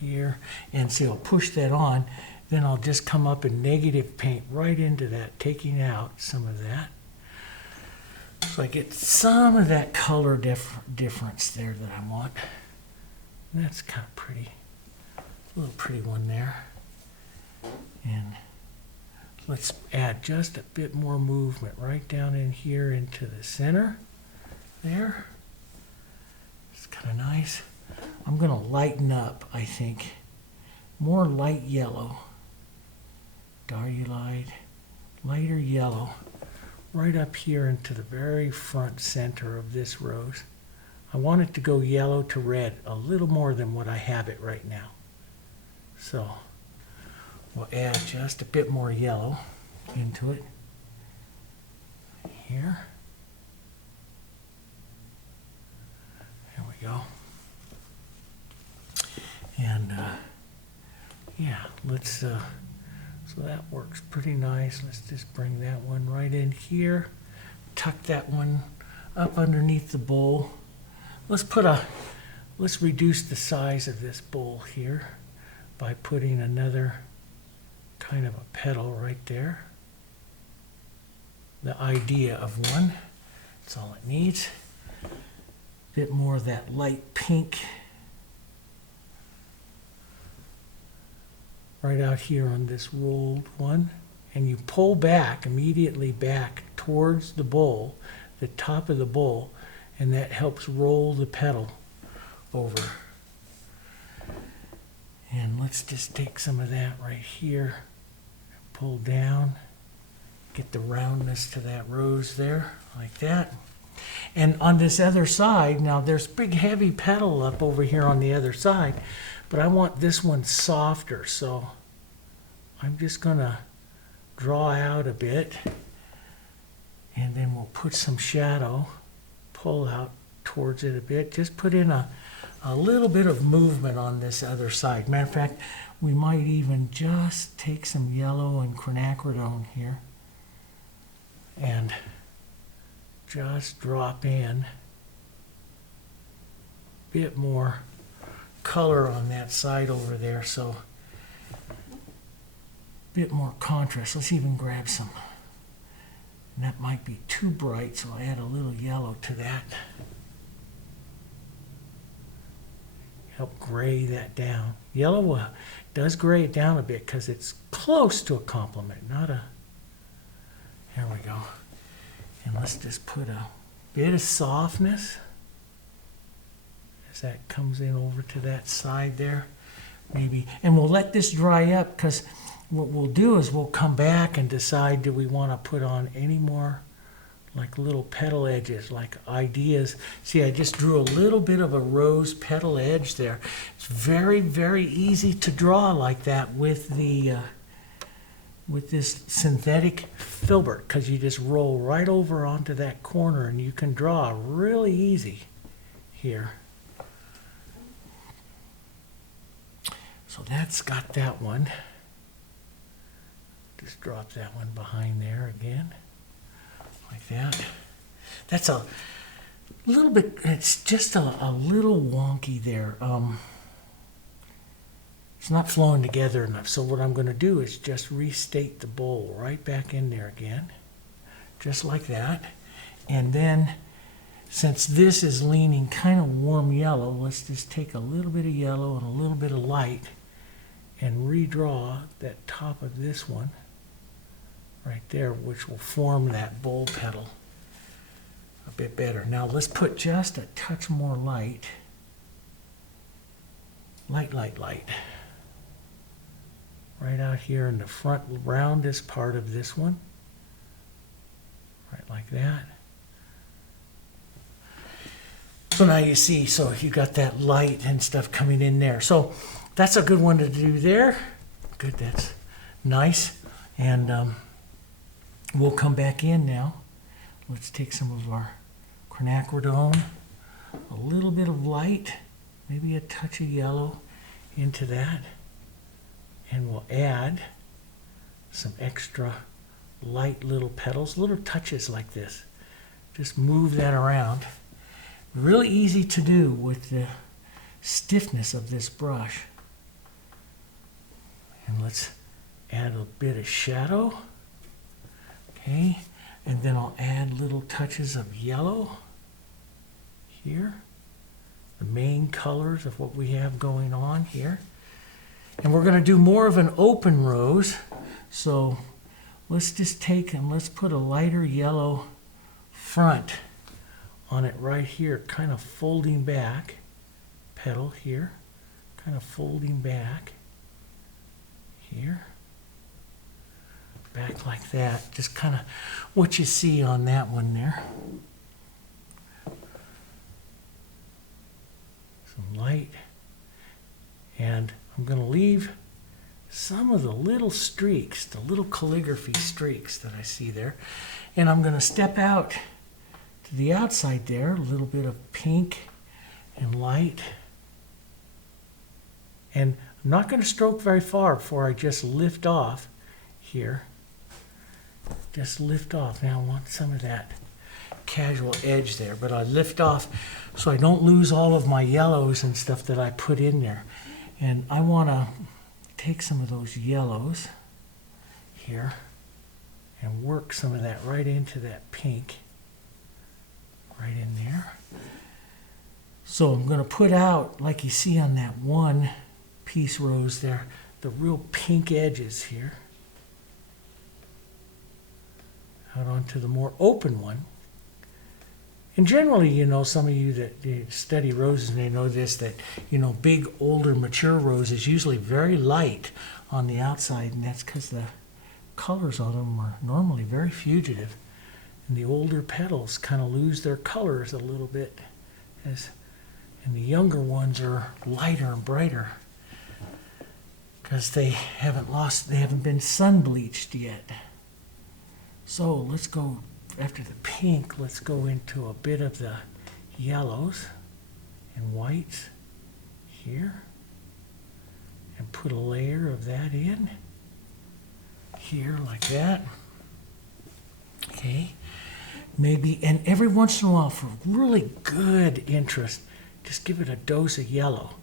here. And see, I'll push that on. Then I'll just come up and negative paint right into that, taking out some of that. So I get some of that color difference there that I want. And that's kind of pretty. A little pretty one there. And let's add just a bit more movement right down in here into the center. There. It's kind of nice. I'm going to lighten up, I think. More light yellow. Diarylide, lighter yellow, right up here into the very front center of this rose. I want it to go yellow to red, a little more than what I have it right now. So we'll add just a bit more yellow into it here. There we go. And yeah, let's so that works pretty nice. Let's just bring that one right in here. Tuck that one up underneath the bowl. Let's reduce the size of this bowl here by putting another kind of a petal right there. the idea of one. That's all it needs. A bit more of that light pink right out here on this rolled one. And you pull back, immediately back towards the bowl, the top of the bowl, and that helps roll the petal over. And let's just take some of that right here, pull down, get the roundness to that rose there, like that. And on this other side, now there's big heavy petal up over here on the other side, but I want this one softer, so I'm just gonna draw out a bit, and then we'll put some shadow, pull out towards it a bit, just put in a little bit of movement on this other side. Matter of fact, we might even just take some yellow and quinacridone here and just drop in a bit more color on that side over there, so bit more contrast. Let's even grab some. And that might be too bright, so I'll add a little yellow to that. Help gray that down. Yellow does gray it down a bit because it's close to a complement, not a... There we go. And let's just put a bit of softness as that comes in over to that side there. Maybe, and we'll let this dry up, because what we'll do is we'll come back and decide, do we want to put on any more like little petal edges, like ideas. See, I just drew a little bit of a rose petal edge there. It's very, very easy to draw like that with the with this synthetic filbert, because you just roll right over onto that corner and you can draw really easy here. So that's got that one. Just drop that one behind there again, like that. That's a little bit, it's just a little wonky there. It's not flowing together enough. So what I'm going to do is just restate the bowl right back in there again, just like that. And then, since this is leaning kind of warm yellow, let's just take a little bit of yellow and a little bit of light and redraw that top of this one right there, which will form that bowl petal a bit better. Now let's put just a touch more light. Light. Right out here in the front roundest part of this one. Right like that. So now you see, so you got that light and stuff coming in there. So that's a good one to do there. Good, that's nice. And we'll come back in now. Let's take some of our quinacridone, a little bit of light, maybe a touch of yellow into that. And we'll add some extra light little petals, little touches like this. Just move that around. Really easy to do with the stiffness of this brush. And let's add a bit of shadow. Okay, and then I'll add little touches of yellow here. The main colors of what we have going on here. And we're going to do more of an open rose. So let's just take and let's put a lighter yellow front on it right here, kind of folding back. Petal here, kind of folding back here. Back like that, just kind of what you see on that one there. Some light. And I'm going to leave some of the little streaks, the little calligraphy streaks that I see there. And I'm going to step out to the outside there, a little bit of pink and light. And I'm not going to stroke very far before I just lift off here. Just lift off. Now I want some of that casual edge there, but I lift off so I don't lose all of my yellows and stuff that I put in there. And I want to take some of those yellows here and work some of that right into that pink, right in there. So I'm going to put out, like you see on that one piece rose there, the real pink edges here, out onto the more open one. And generally, you know, some of you that study roses may know this, that, you know, big, older, mature roses usually very light on the outside, and that's because the colors on them are normally very fugitive. And the older petals kind of lose their colors a little bit, and the younger ones are lighter and brighter because they haven't been sun bleached yet. So let's go, after the pink, let's go into a bit of the yellows and whites here and put a layer of that in here like that. Okay, maybe, and every once in a while, for really good interest, just give it a dose of yellow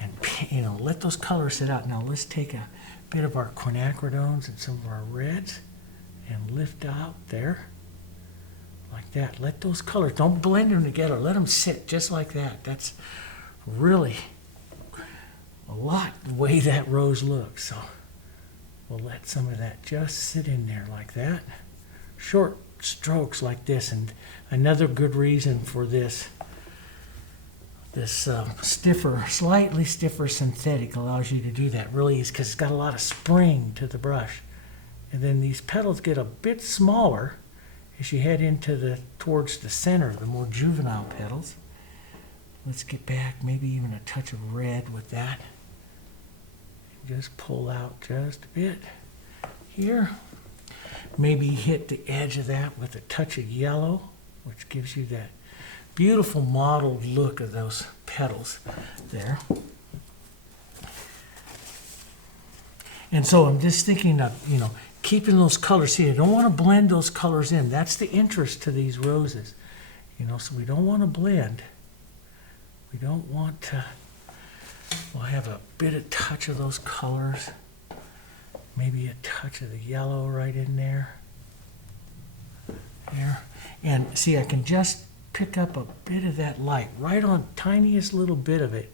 and, you know, let those colors sit out. Now let's take a bit of our quinacridones and some of our reds and lift out there like that. Let those colors, don't blend them together, let them sit just like that. That's really a lot the way that rose looks. So we'll let some of that just sit in there like that. Short strokes like this. And another good reason for this stiffer, slightly stiffer synthetic allows you to do that really is because it's got a lot of spring to the brush. And then these petals get a bit smaller as you head into towards the center, the more juvenile petals. Let's get back, maybe even a touch of red with that. Just pull out just a bit here. Maybe hit the edge of that with a touch of yellow, which gives you that beautiful mottled look of those petals there. And so I'm just thinking of, you know, keeping those colors. See, I don't want to blend those colors in. That's the interest to these roses. You know, so we don't want to blend. We don't want to, we'll have a bit of touch of those colors. Maybe a touch of the yellow right in there. There. And see, I can just pick up a bit of that light, right on tiniest little bit of it,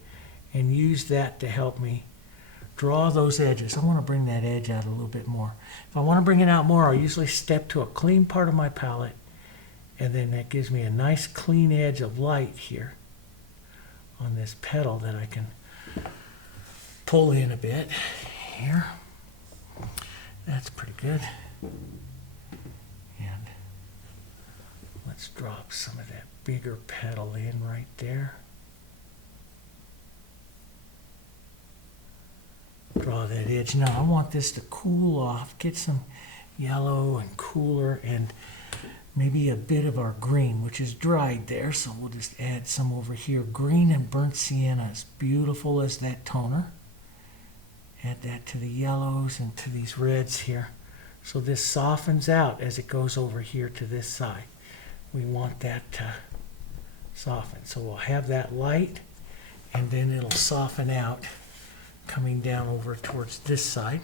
and use that to help me draw those edges. I want to bring that edge out a little bit more. If I want to bring it out more, I'll usually step to a clean part of my palette, and then that gives me a nice clean edge of light here on this petal that I can pull in a bit here. That's pretty good. And let's drop some of that bigger petal in right there. Draw that edge. Now I want this to cool off, get some yellow and cooler, and maybe a bit of our green, which is dried there, so we'll just add some over here. Green and burnt sienna is beautiful as that toner. Add that to the yellows and to these reds here. So this softens out as it goes over here to this side. We want that to soften. So we'll have that light, and then it'll soften out coming down over towards this side.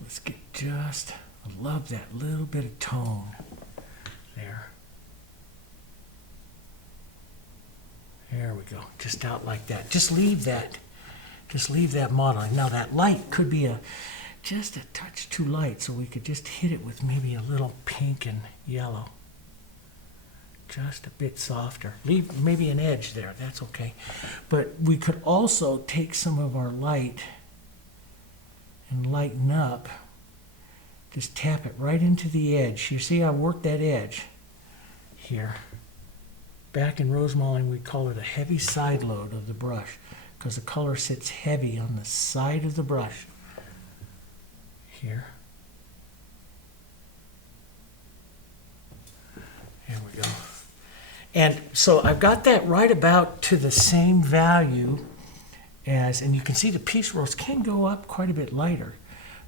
Let's get just, I love that little bit of tone there. There we go, just out like that. Just leave that modeling. Now that light could be just a touch too light, so we could just hit it with maybe a little pink and yellow. Just a bit softer. Leave maybe an edge there, that's okay. But we could also take some of our light and lighten up. Just tap it right into the edge. You see I worked that edge here. Back in rose modeling we call it a heavy side load of the brush, because the color sits heavy on the side of the brush here. There we go. And so I've got that right about to the same value as, and you can see the piece rose can go up quite a bit lighter.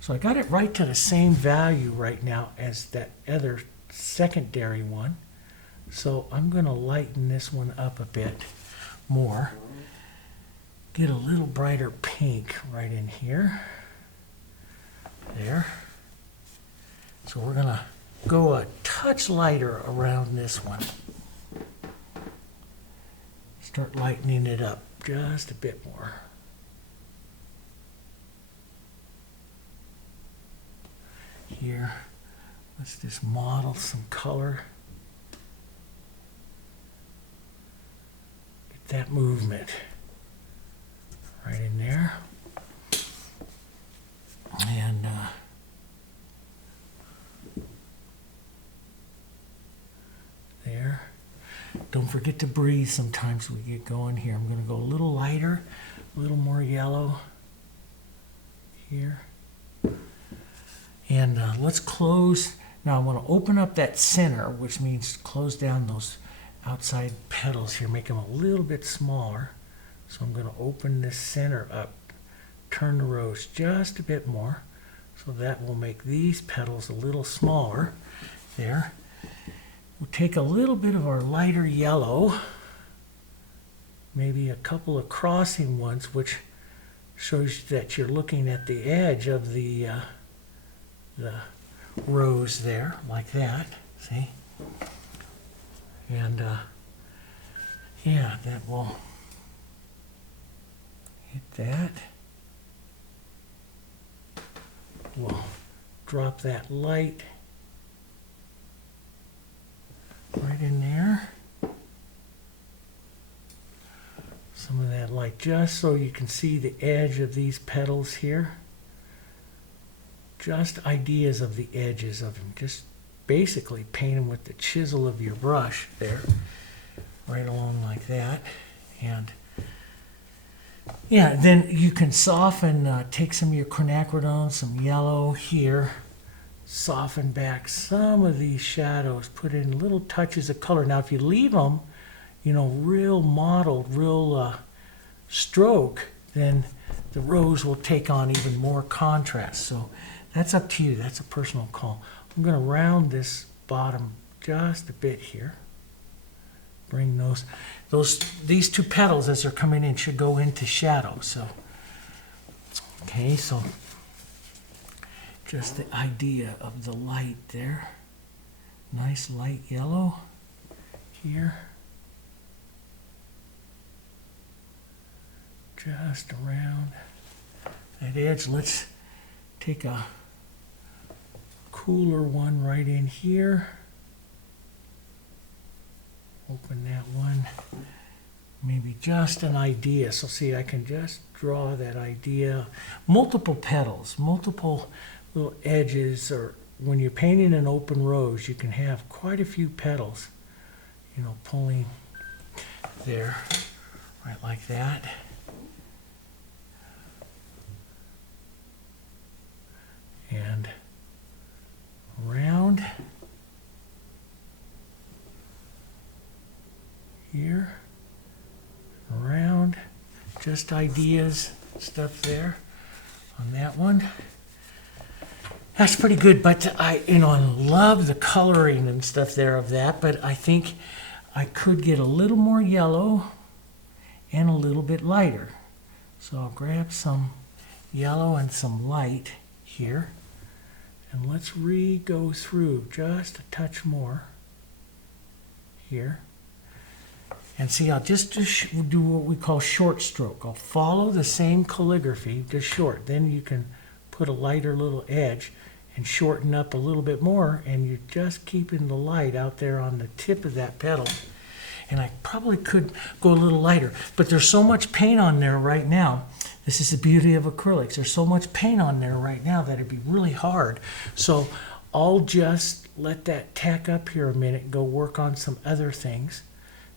So I got it right to the same value right now as that other secondary one. So I'm going to lighten this one up a bit more. Get a little brighter pink right in here. There. So we're gonna go a touch lighter around this one. Start lightening it up just a bit more. Here, let's just model some color. Get that movement right in there. And there. Don't forget to breathe sometimes we get going here. I'm going to go a little lighter, a little more yellow here. And let's close. Now I want to open up that center, which means close down those outside petals here, make them a little bit smaller. So I'm going to open this center up, turn the rose just a bit more. So that will make these petals a little smaller there. We'll take a little bit of our lighter yellow, maybe a couple of crossing ones, which shows that you're looking at the edge of the rose there, like that, see? And yeah, that will hit that. We'll drop that light right in there. Some of that light just so you can see the edge of these petals here. Just ideas of the edges of them. Just basically paint them with the chisel of your brush there. Right along like that. And yeah, then you can soften, take some of your quinacridone, some yellow here. Soften back some of these shadows, put in little touches of color. Now if you leave them, you know, real mottled, real stroke, then the rose will take on even more contrast. So that's up to you, that's a personal call. I'm going to round this bottom just a bit here. Bring these two petals as they're coming in should go into shadow. So, okay, so just the idea of the light there. Nice light yellow here. Just around that edge. Let's take a cooler one right in here. Open that one. Maybe just an idea. So see, I can just draw that idea. Multiple petals, multiple little edges, or when you're painting an open rose, you can have quite a few petals, you know, pulling there, right like that. And around here, around, just ideas, stuff there on that one. That's pretty good, but I love the coloring and stuff there of that, but I think I could get a little more yellow and a little bit lighter. So I'll grab some yellow and some light here, and let's go through just a touch more here. And see, I'll just do what we call short stroke. I'll follow the same calligraphy, just short. Then you can put a lighter little edge and shorten up a little bit more, and you're just keeping the light out there on the tip of that petal. And I probably could go a little lighter, but there's so much paint on there right now. This is the beauty of acrylics. There's so much paint on there right now that it'd be really hard. So I'll just let that tack up here a minute and go work on some other things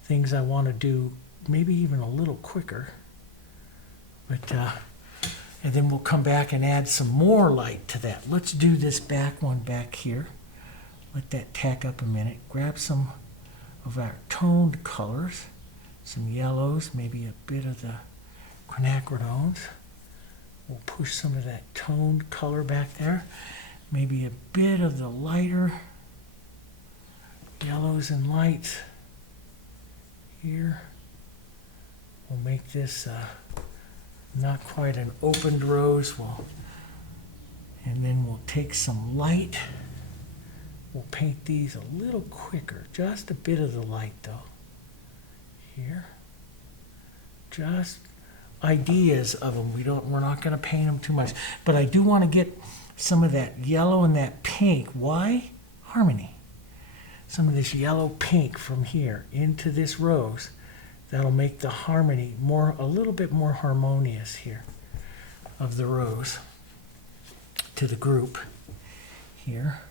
I want to do maybe even a little quicker. But and then we'll come back and add some more light to that. Let's do this back one back here. Let that tack up a minute. Grab some of our toned colors, some yellows, maybe a bit of the quinacridones. We'll push some of that toned color back there. Maybe a bit of the lighter yellows and lights here. We'll make this not quite an opened rose. And then we'll take some light we'll paint these a little quicker. Just a bit of the light though. Here. Just ideas of them. We're not going to paint them too much. But I do want to get some of that yellow and that pink. Why? Harmony. Some of this yellow pink from here into this rose. That'll make the harmony a little bit more harmonious here of the rose to the group here.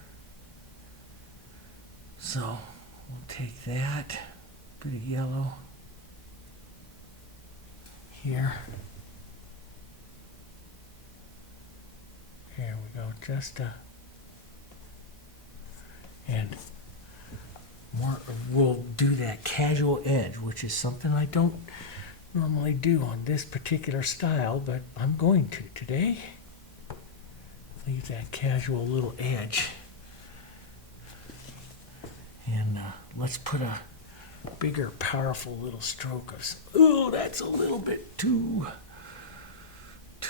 So we'll take that bit of yellow here. There we go, and more, we'll do that casual edge, which is something I don't normally do on this particular style, but I'm going to today. Leave that casual little edge. And let's put a bigger, powerful little stroke of, oh, that's a little bit too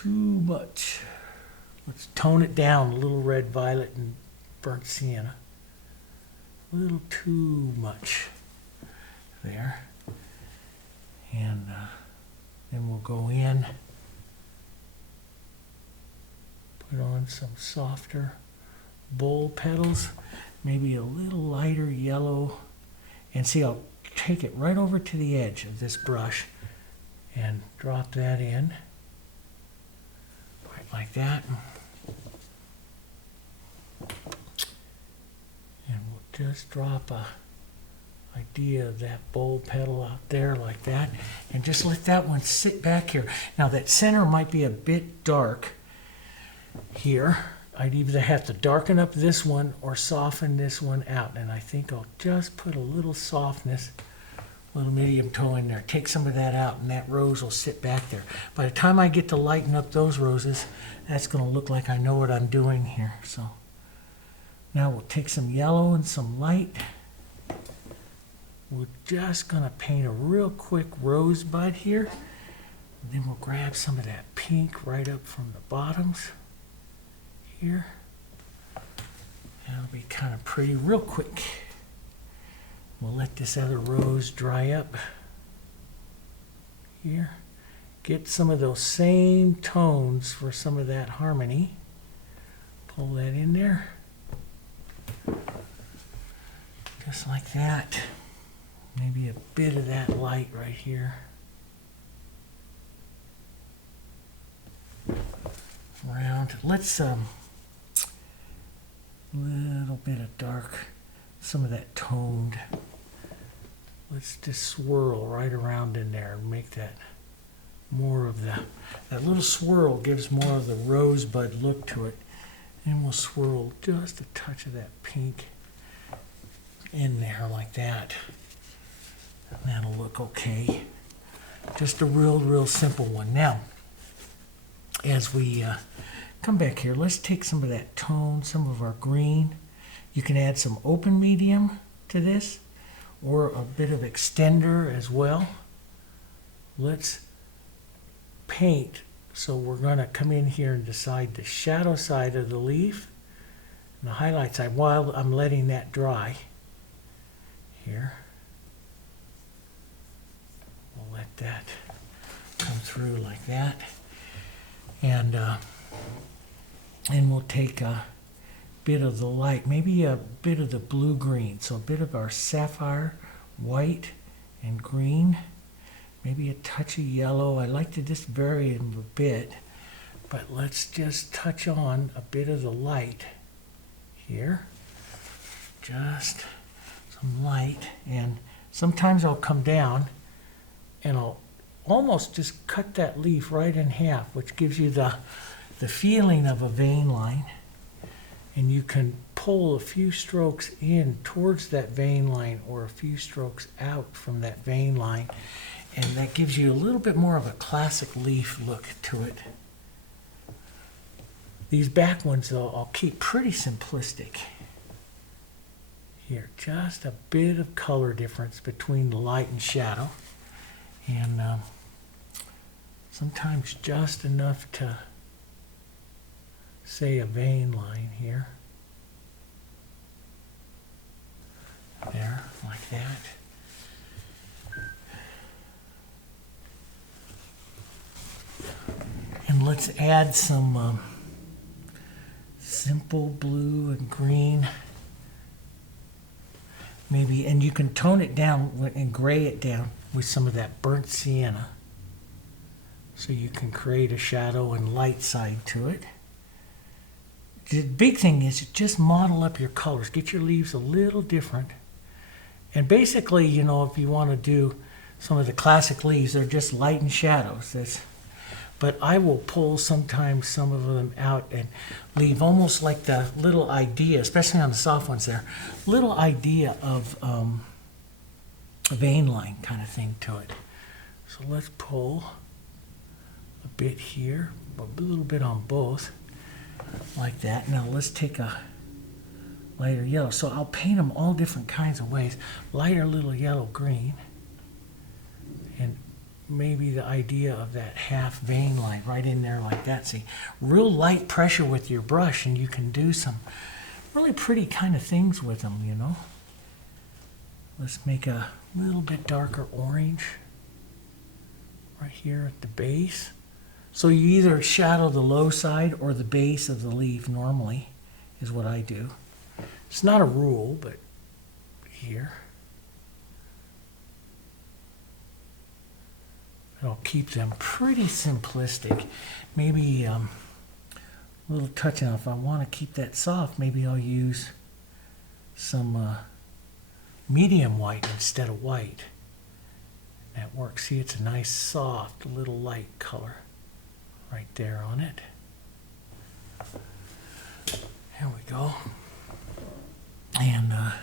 much. Let's tone it down, a little red violet and burnt sienna. A little too much there. And then we'll go in, put on some softer bowl petals, maybe a little lighter yellow. And see, I'll take it right over to the edge of this brush and drop that in, right like that. And we'll just drop a idea of that bowl petal out there like that, and just let that one sit back here. Now that center might be a bit dark here. I'd either have to darken up this one or soften this one out, and I think I'll just put a little softness, a little medium tone in there. Take some of that out, and that rose will sit back there. By the time I get to lighten up those roses, that's going to look like I know what I'm doing here. So now we'll take some yellow and some light. We're just going to paint a real quick rosebud here. And then we'll grab some of that pink right up from the bottoms here. That'll be kind of pretty real quick. We'll let this other rose dry up here. Get some of those same tones for some of that harmony. Pull that in there. Just like that. Maybe a bit of that light right here. Around. Let's little bit of dark, some of that toned. Let's just swirl right around in there and make that more of that little swirl gives more of the rosebud look to it. And we'll swirl just a touch of that pink in there like that. And that'll look okay. Just a real simple one. Now, as we come back here, let's take some of that tone, some of our green. You can add some open medium to this, or a bit of extender as well. Let's paint. So we're going to come in here and decide the shadow side of the leaf and the highlight side while I'm letting that dry here. We'll let that come through like that. And we'll take a bit of the light, maybe a bit of the blue-green, so a bit of our sapphire white and green, maybe a touch of yellow. I like to just vary them a bit, but let's just touch on a bit of the light here. Just some light, and sometimes I'll come down and I'll almost just cut that leaf right in half, which gives you the feeling of a vein line. And you can pull a few strokes in towards that vein line or a few strokes out from that vein line. And that gives you a little bit more of a classic leaf look to it. These back ones, though, I'll keep pretty simplistic. Here, just a bit of color difference between the light and shadow. And sometimes just enough to say a vein line here. let's add some simple blue and green. Maybe, and you can tone it down and gray it down with some of that burnt sienna. So you can create a shadow and light side to it. The big thing is just model up your colors. Get your leaves a little different. And basically, you know, if you want to do some of the classic leaves, they're just light and shadows. But I will pull sometimes some of them out and leave almost like the little idea, especially on the soft ones there, little idea of a vein line kind of thing to it. So let's pull a bit here, a little bit on both, like that. Now let's take a lighter yellow. So I'll paint them all different kinds of ways. Lighter little yellow green, and maybe the idea of that half vein line right in there like that. See, real light pressure with your brush and you can do some really pretty kind of things with them, you know. Let's make a little bit darker orange right here at the base. So you either shadow the low side or the base of the leaf normally is what I do. It's not a rule, but here. I'll keep them pretty simplistic. Maybe a little touch on, if I want to keep that soft, maybe I'll use some medium white instead of white. That works. See, it's a nice soft little light color right there on it. There we go. And a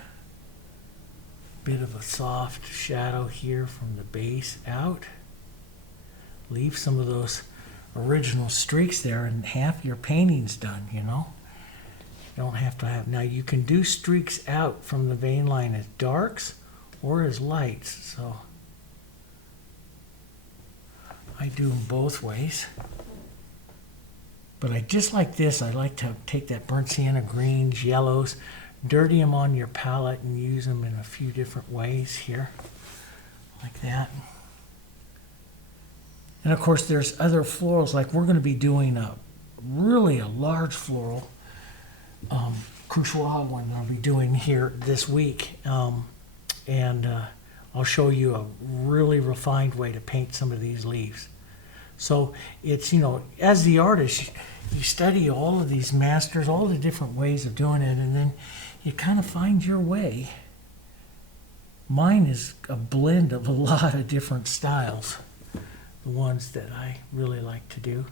bit of a soft shadow here from the base out. Leave some of those original streaks there and half your painting's done, you know. You don't have to have, now you can do streaks out from the vein line as darks or as lights, so I do them both ways. But I just like this, I like to take that burnt sienna greens, yellows, dirty them on your palette and use them in a few different ways here, like that. And of course there's other florals, like we're going to be doing a large floral couchoir one I'll be doing here this week. And I'll show you a really refined way to paint some of these leaves. So it's, you know, as the artist, you study all of these masters, all the different ways of doing it, and then you kind of find your way. Mine is a blend of a lot of different styles, the ones that I really like to do.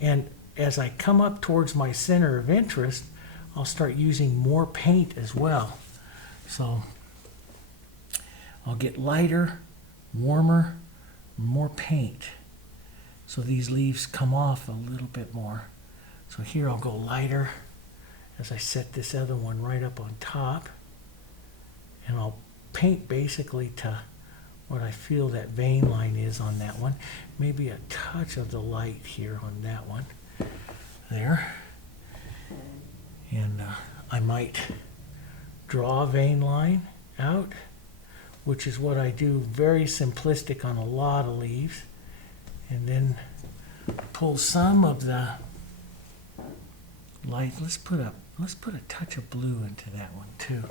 And as I come up towards my center of interest, I'll start using more paint as well. So I'll get lighter, warmer, more paint. So these leaves come off a little bit more. So here I'll go lighter as I set this other one right up on top. And I'll paint basically to what I feel that vein line is on that one. Maybe a touch of the light here on that one. There. And I might draw a vein line out, which is what I do very simplistic on a lot of leaves. And then pull some of the light. Let's put a touch of blue into that one too.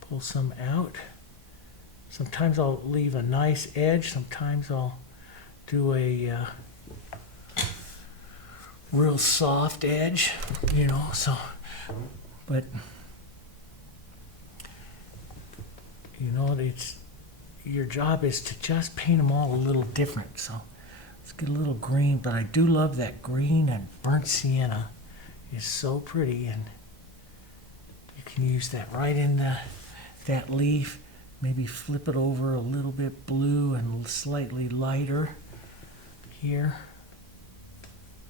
Pull some out. Sometimes I'll leave a nice edge. Sometimes I'll do a real soft edge, you know. So, but you know, it's your job is to just paint them all a little different. So let's get a little green, but I do love that green and burnt sienna. It's so pretty, and you can use that right in that leaf. Maybe flip it over a little bit blue and slightly lighter here.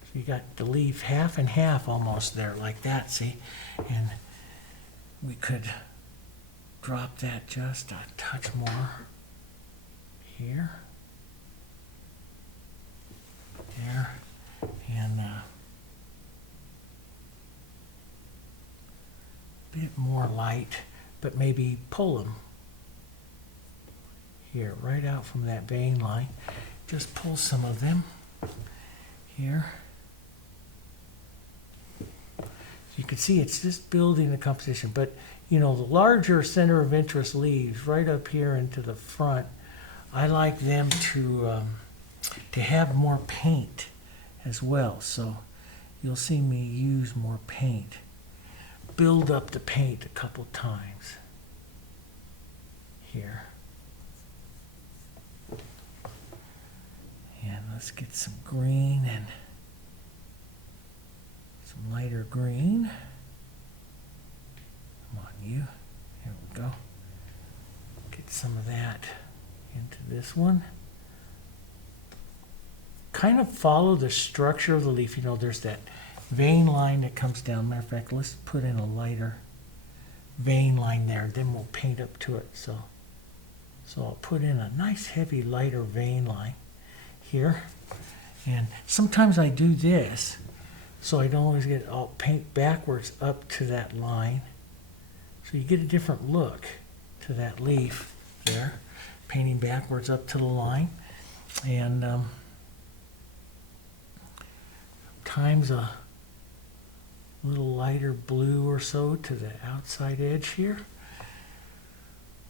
So you got the leaf half and half almost there, like that, see? And we could drop that just a touch more here, there, and a bit more light, but maybe pull them here right out from that vein line. just pull some of them here. You can see it's just building the composition, but you know, the larger center of interest leaves right up here into the front, I like them to have more paint as well. So you'll see me use more paint. Build up the paint a couple times here. And let's get some green and some lighter green. Come on, you. Here we go. Get some of that into this one. Kind of follow the structure of the leaf. You know, there's that vein line that comes down. Matter of fact, let's put in a lighter vein line there. Then we'll paint up to it. So I'll put in a nice heavy lighter vein line here. And sometimes I do this so I don't always get, I'll paint backwards up to that line. So you get a different look to that leaf there. Painting backwards up to the line. And sometimes a little lighter blue or so to the outside edge here.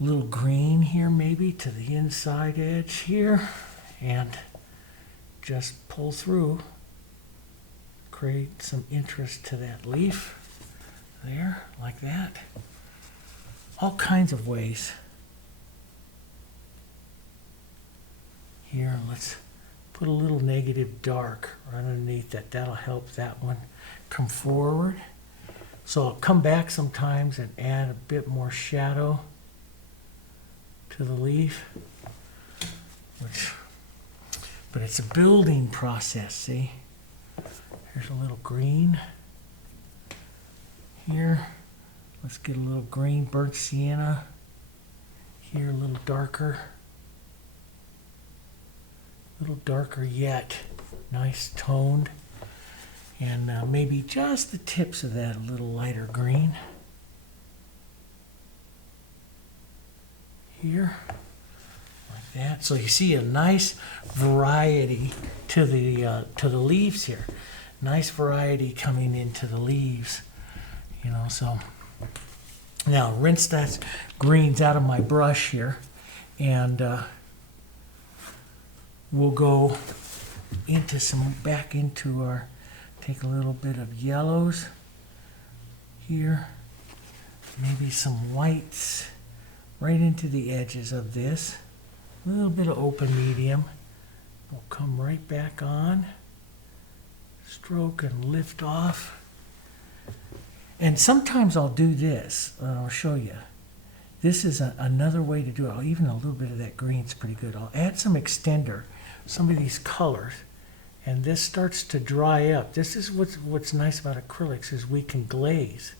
A little green here maybe to the inside edge here. And just pull through. Create some interest to that leaf there, like that. All kinds of ways. Here, let's put a little negative dark right underneath that. That'll help that one come forward. So I'll come back sometimes and add a bit more shadow to the leaf. But it's a building process, see? Here's a little green. Here, let's get a little green burnt sienna. Here, a little darker. A little darker yet. Nice toned. And maybe just the tips of that a little lighter green. Here, like that. So you see a nice variety to the leaves here. Nice variety coming into the leaves. You know, so now rinse that greens out of my brush here, and we'll go into back into our, take a little bit of yellows here, maybe some whites right into the edges of this. A little bit of open medium. We'll come right back on, stroke and lift off. And sometimes I'll do this, I'll show you. This is another way to do it. Even a little bit of that green's pretty good. I'll add some extender, some of these colors, and this starts to dry up. This is what's nice about acrylics, is we can glaze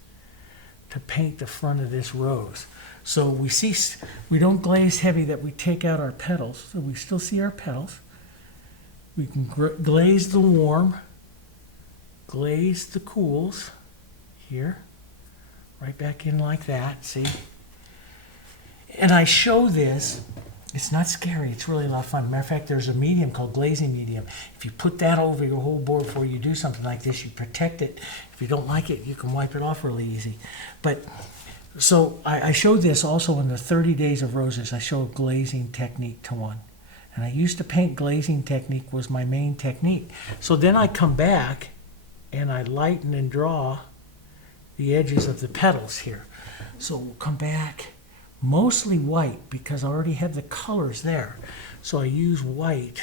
to paint the front of this rose. So we don't glaze heavy, that we take out our petals, so we still see our petals. We can glaze the warm, glaze the cools here, right back in like that, see? And I show this, it's not scary, it's really a lot of fun. Matter of fact, there's a medium called glazing medium. If you put that over your whole board before you do something like this, you protect it. If you don't like it, you can wipe it off really easy. But so I show this also in the 30 Days of Roses. I show a glazing technique to one. And I used to paint glazing technique was my main technique. So then I come back and I lighten and draw the edges of the petals here. So we'll come back, mostly white because I already have the colors there. So I use white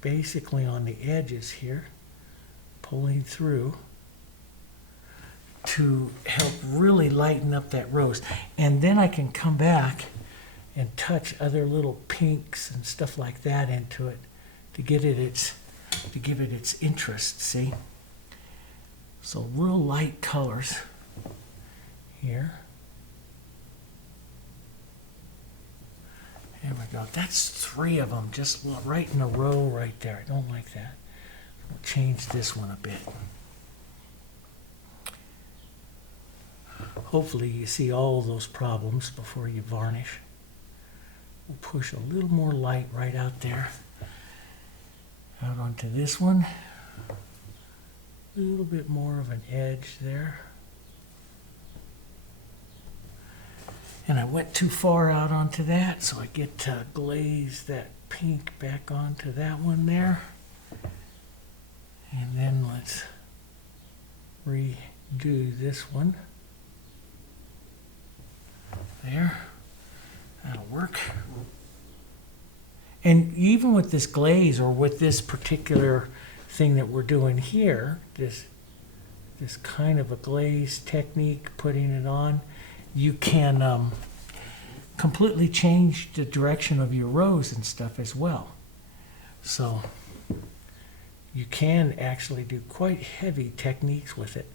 basically on the edges here, pulling through to help really lighten up that rose. And then I can come back and touch other little pinks and stuff like that into it to give it its interest, see? So real light colors here. There we go. That's 3 of them, just right in a row right there. I don't like that. We'll change this one a bit. Hopefully you see all those problems before you varnish. We'll push a little more light right out there. out onto this one. A little bit more of an edge there. And I went too far out onto that, so I get to glaze that pink back onto that one there. And then let's redo this one. There. That'll work. And even with this glaze, or with this particular thing that we're doing here, this kind of a glaze technique, putting it on, you can completely change the direction of your rose and stuff as well. So you can actually do quite heavy techniques with it.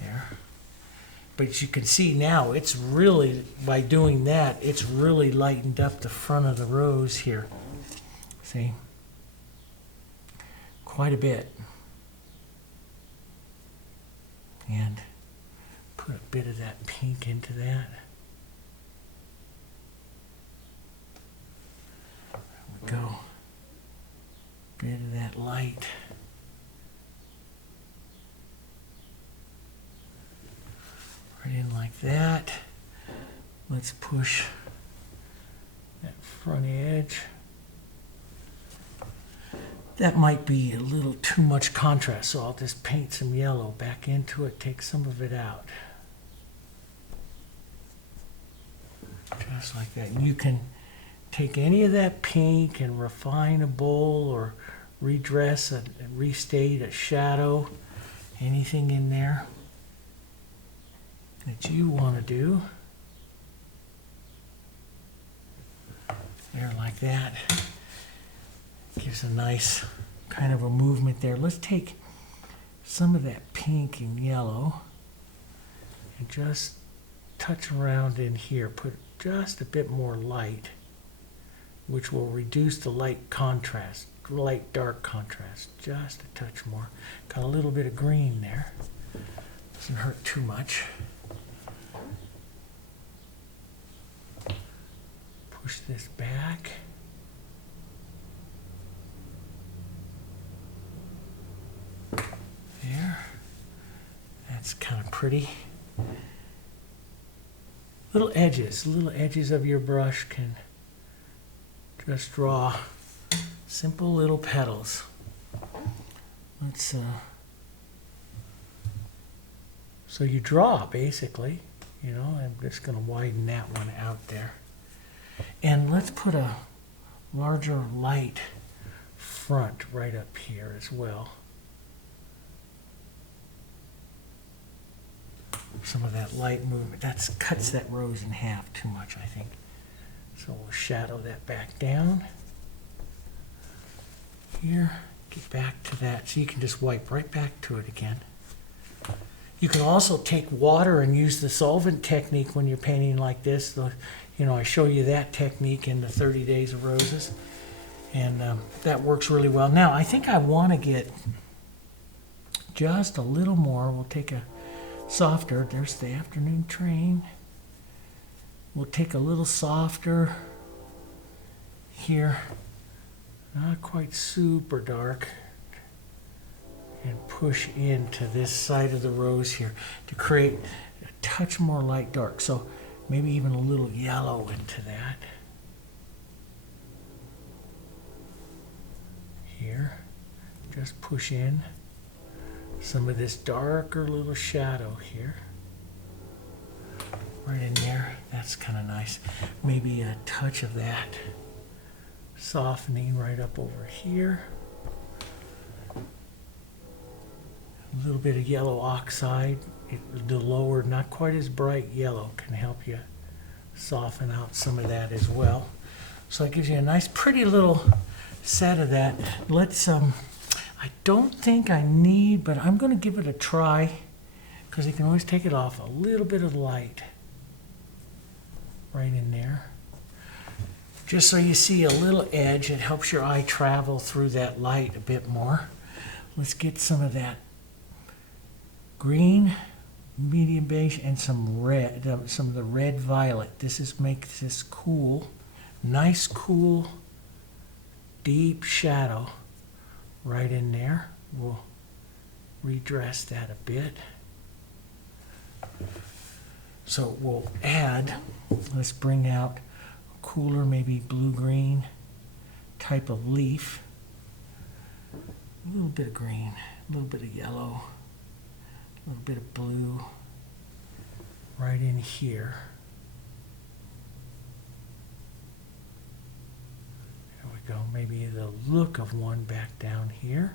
There. But you can see now, it's really, by doing that, it's really lightened up the front of the rose here. See? Quite a bit. And put a bit of that pink into that. There we go. Bit of that light. Right in like that. Let's push that front edge. That might be a little too much contrast, so I'll just paint some yellow back into it, take some of it out. Just like that. And you can take any of that pink and refine a bowl or redress and restate a shadow, anything in there that you want to do. There, like that. Gives a nice kind of a movement there. Let's take some of that pink and yellow and just touch around in here. Put just a bit more light, which will reduce the light contrast, light-dark contrast, just a touch more. Got a little bit of green there. Doesn't hurt too much. Push this back. There. That's kind of pretty. Little edges of your brush can just draw simple little petals. Let's so you draw basically, you know. I'm just going to widen that one out there. And let's put a larger light front right up here as well. Some of that light movement, that cuts that rose in half too much, I think. So we'll shadow that back down. Here, get back to that. So you can just wipe right back to it again. You can also take water and use the solvent technique when you're painting like this. You know, I show you that technique in the 30 Days of Roses. And that works really well. Now, I think I want to get just a little more. We'll take a softer, there's the afternoon train. We'll take a little softer here, not quite super dark, and push into this side of the rose here to create a touch more light dark. So maybe even a little yellow into that. Here, just push in some of this darker little shadow here. Right in there, that's kind of nice. Maybe a touch of that softening right up over here. A little bit of yellow oxide. The lower, not quite as bright yellow, can help you soften out some of that as well. So that gives you a nice pretty little set of that. Let's I don't think I need, but I'm going to give it a try because you can always take it off. A little bit of light right in there. Just so you see a little edge, it helps your eye travel through that light a bit more. Let's get some of that green, medium beige, and some red, some of the red violet. This makes this cool, nice cool deep shadow right in there. We'll redress that a bit. So we'll add, let's bring out a cooler, maybe blue-green type of leaf. A little bit of green, a little bit of yellow, a little bit of blue right in here. There we go. Maybe the look of one back down here.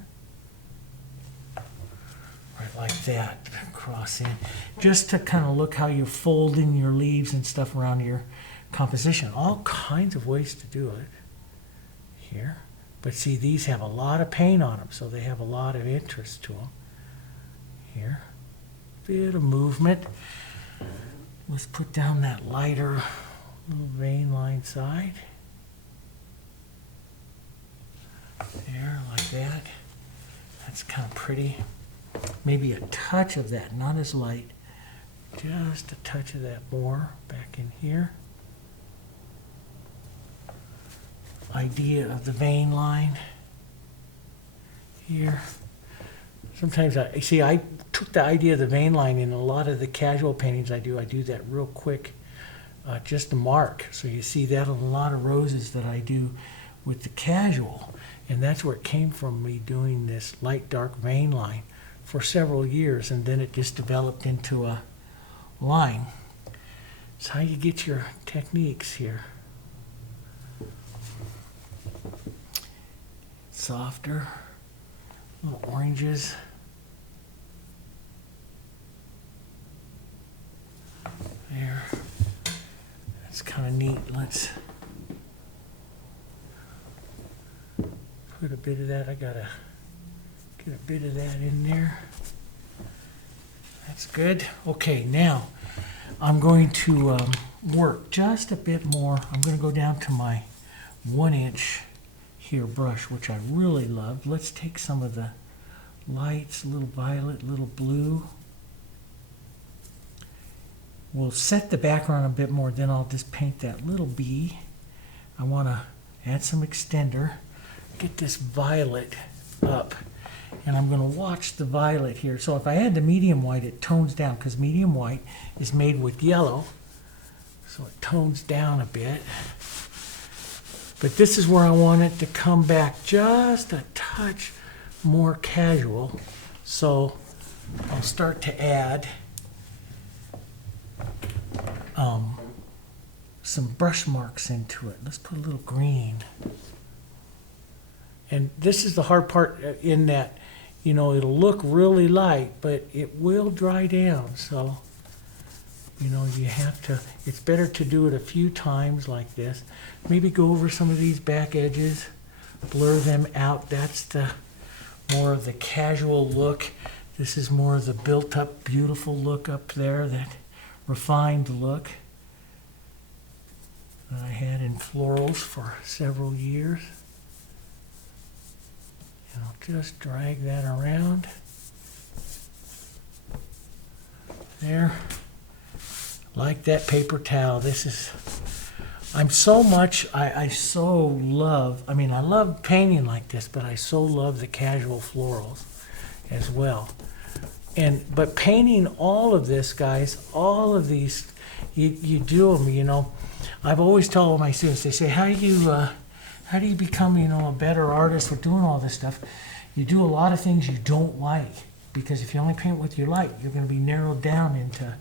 Right like that, cross in. Just to kind of look how you're folding your leaves and stuff around your composition. All kinds of ways to do it here. But see, these have a lot of paint on them, so they have a lot of interest to them. Here, bit of movement. Let's put down that lighter little vein line side. There, like that. That's kind of pretty. Maybe a touch of that, not as light. Just a touch of that more back in here. Idea of the vein line here. Sometimes I took the idea of the vein line in a lot of the casual paintings I do that real quick, just to mark. So you see that on a lot of roses that I do with the casual. And that's where it came from, me doing this light dark vein line for several years, and then it just developed into a line. It's how you get your techniques here. Softer, little oranges. There. That's kind of neat. Let's put a bit of that. I gotta get a bit of that in there. That's good. Okay, now I'm going to work just a bit more. I'm going to go down to my 1-inch here brush, which I really love. Let's take some of the lights, a little violet, a little blue. We'll set the background a bit more, then I'll just paint that little bee. I want to add some extender, get this violet up, and I'm going to watch the violet here. So if I add the medium white, it tones down, because medium white is made with yellow, so it tones down a bit. But this is where I want it to come back just a touch more casual. So I'll start to add some brush marks into it. Let's put a little green. And this is the hard part in that, you know, it'll look really light, but it will dry down. So, you know, you have to, it's better to do it a few times like this. Maybe go over some of these back edges, blur them out. That's the more of the casual look. This is more of the built up, beautiful look up there, that refined look that I had in florals for several years. And I'll just drag that around. There. Like that paper towel. This is, I'm so much, I so love, I mean, I love painting like this, but I so love the casual florals as well. But painting all of this, guys, all of these, you do them, you know. I've always told my students, they say, how do you become, you know, a better artist with doing all this stuff? You do a lot of things you don't like, because if you only paint what you like, you're going to be narrowed down into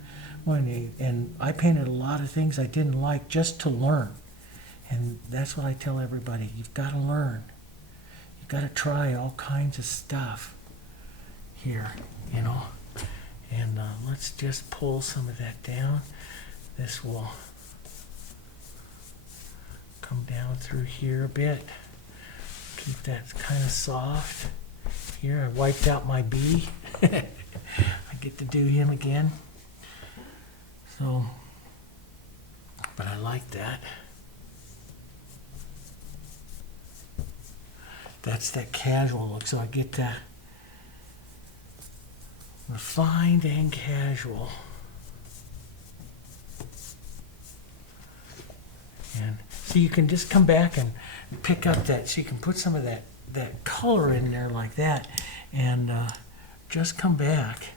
one. And I painted a lot of things I didn't like just to learn. And that's what I tell everybody. You've got to learn. You've got to try all kinds of stuff here, you know. And let's just pull some of that down. This will come down through here a bit. Keep that kind of soft. Here, I wiped out my bee. I get to do him again. So, but I like that. That's that casual look. So I get that refined and casual. And So you can just come back and pick up that, so you can put some of that color in there like that, and just come back.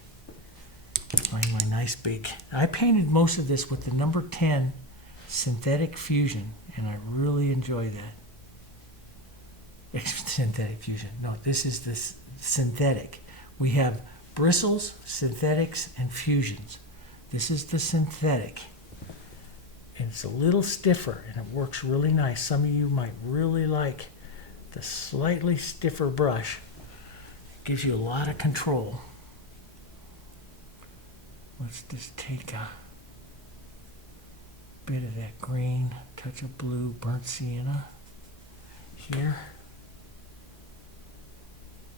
Find my nice big, I painted most of this with the number 10 synthetic fusion, and I really enjoy that. Synthetic fusion. No, this is the synthetic. We have bristles, synthetics, and fusions. This is the synthetic. And it's a little stiffer, and it works really nice. Some of you might really like the slightly stiffer brush. It gives you a lot of control. Let's just take a bit of that green, touch of blue, burnt sienna here.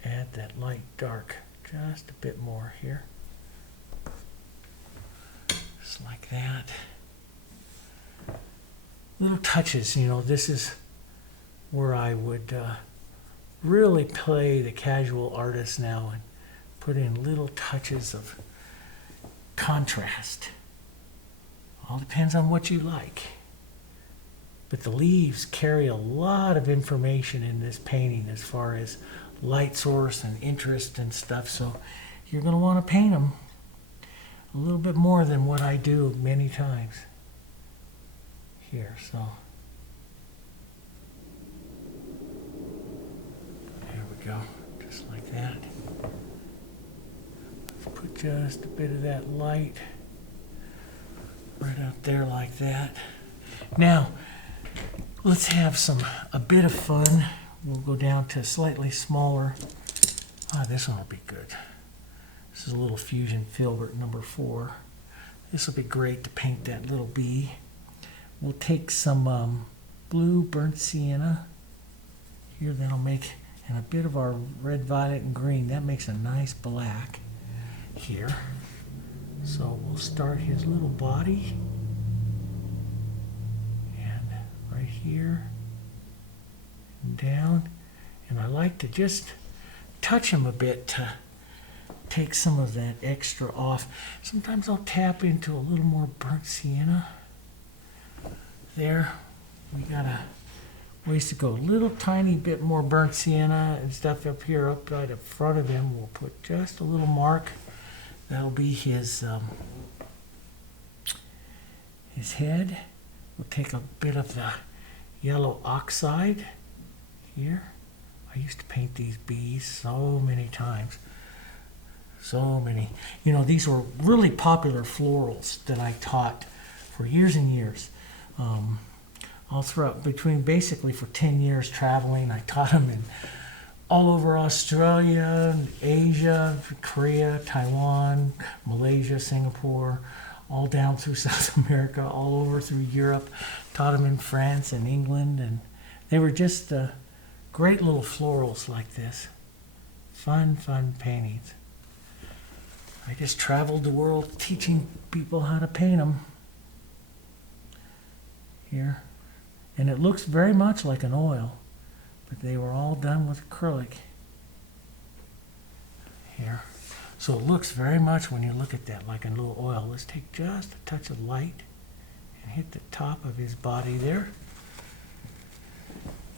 Add that light dark, just a bit more here. Just like that. Little touches, you know, this is where I would really play the casual artist now and put in little touches of contrast. All depends on what you like. But the leaves carry a lot of information in this painting as far as light source and interest and stuff, so you're going to want to paint them a little bit more than what I do many times here. So there we go, just like that. Let's put just a bit of that light right out there like that. Now let's have a bit of fun. We'll go down to slightly smaller. This one will be good. This is a little Fusion Filbert number 4. This will be great to paint that little bee. We'll take some blue burnt sienna here. That'll make, and a bit of our red, violet, and green. That makes a nice black here. So we'll start his little body. And right here. Down, and I like to just touch him a bit to take some of that extra off. Sometimes I'll tap into a little more burnt sienna. There, we got a ways to go. A little tiny bit more burnt sienna and stuff up here, up by the front of him. We'll put just a little mark. That'll be his head. We'll take a bit of the yellow oxide here. I used to paint these bees so many times. So many. You know, these were really popular florals that I taught for years and years. All throughout, between basically for 10 years traveling, I taught them in all over Australia, Asia, Korea, Taiwan, Malaysia, Singapore, all down through South America, all over through Europe. Taught them in France and England, and they were just great little florals like this. Fun, fun paintings. I just traveled the world teaching people how to paint them. Here. And it looks very much like an oil, but they were all done with acrylic. Here. So it looks very much, when you look at that, like a little oil. Let's take just a touch of light and hit the top of his body there.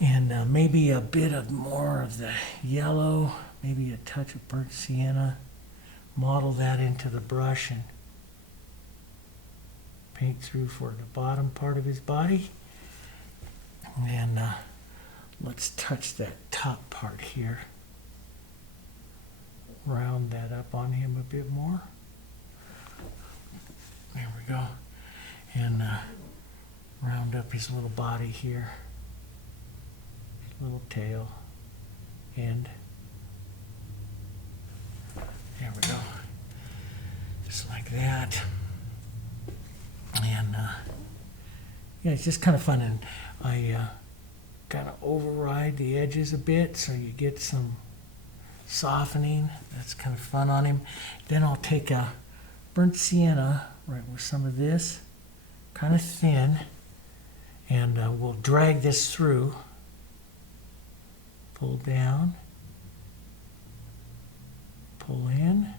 And maybe a bit of more of the yellow, maybe a touch of burnt sienna. Model that into the brush and paint through for the bottom part of his body. And let's touch that top part here. Round that up on him a bit more. There we go. And round up his little body here. Little tail, end. There we go. Just like that. And yeah, it's just kind of fun. And I kind of override the edges a bit so you get some softening. That's kind of fun on him. Then I'll take a burnt sienna right with some of this, kind of thin, and we'll drag this through. Pull down, pull in,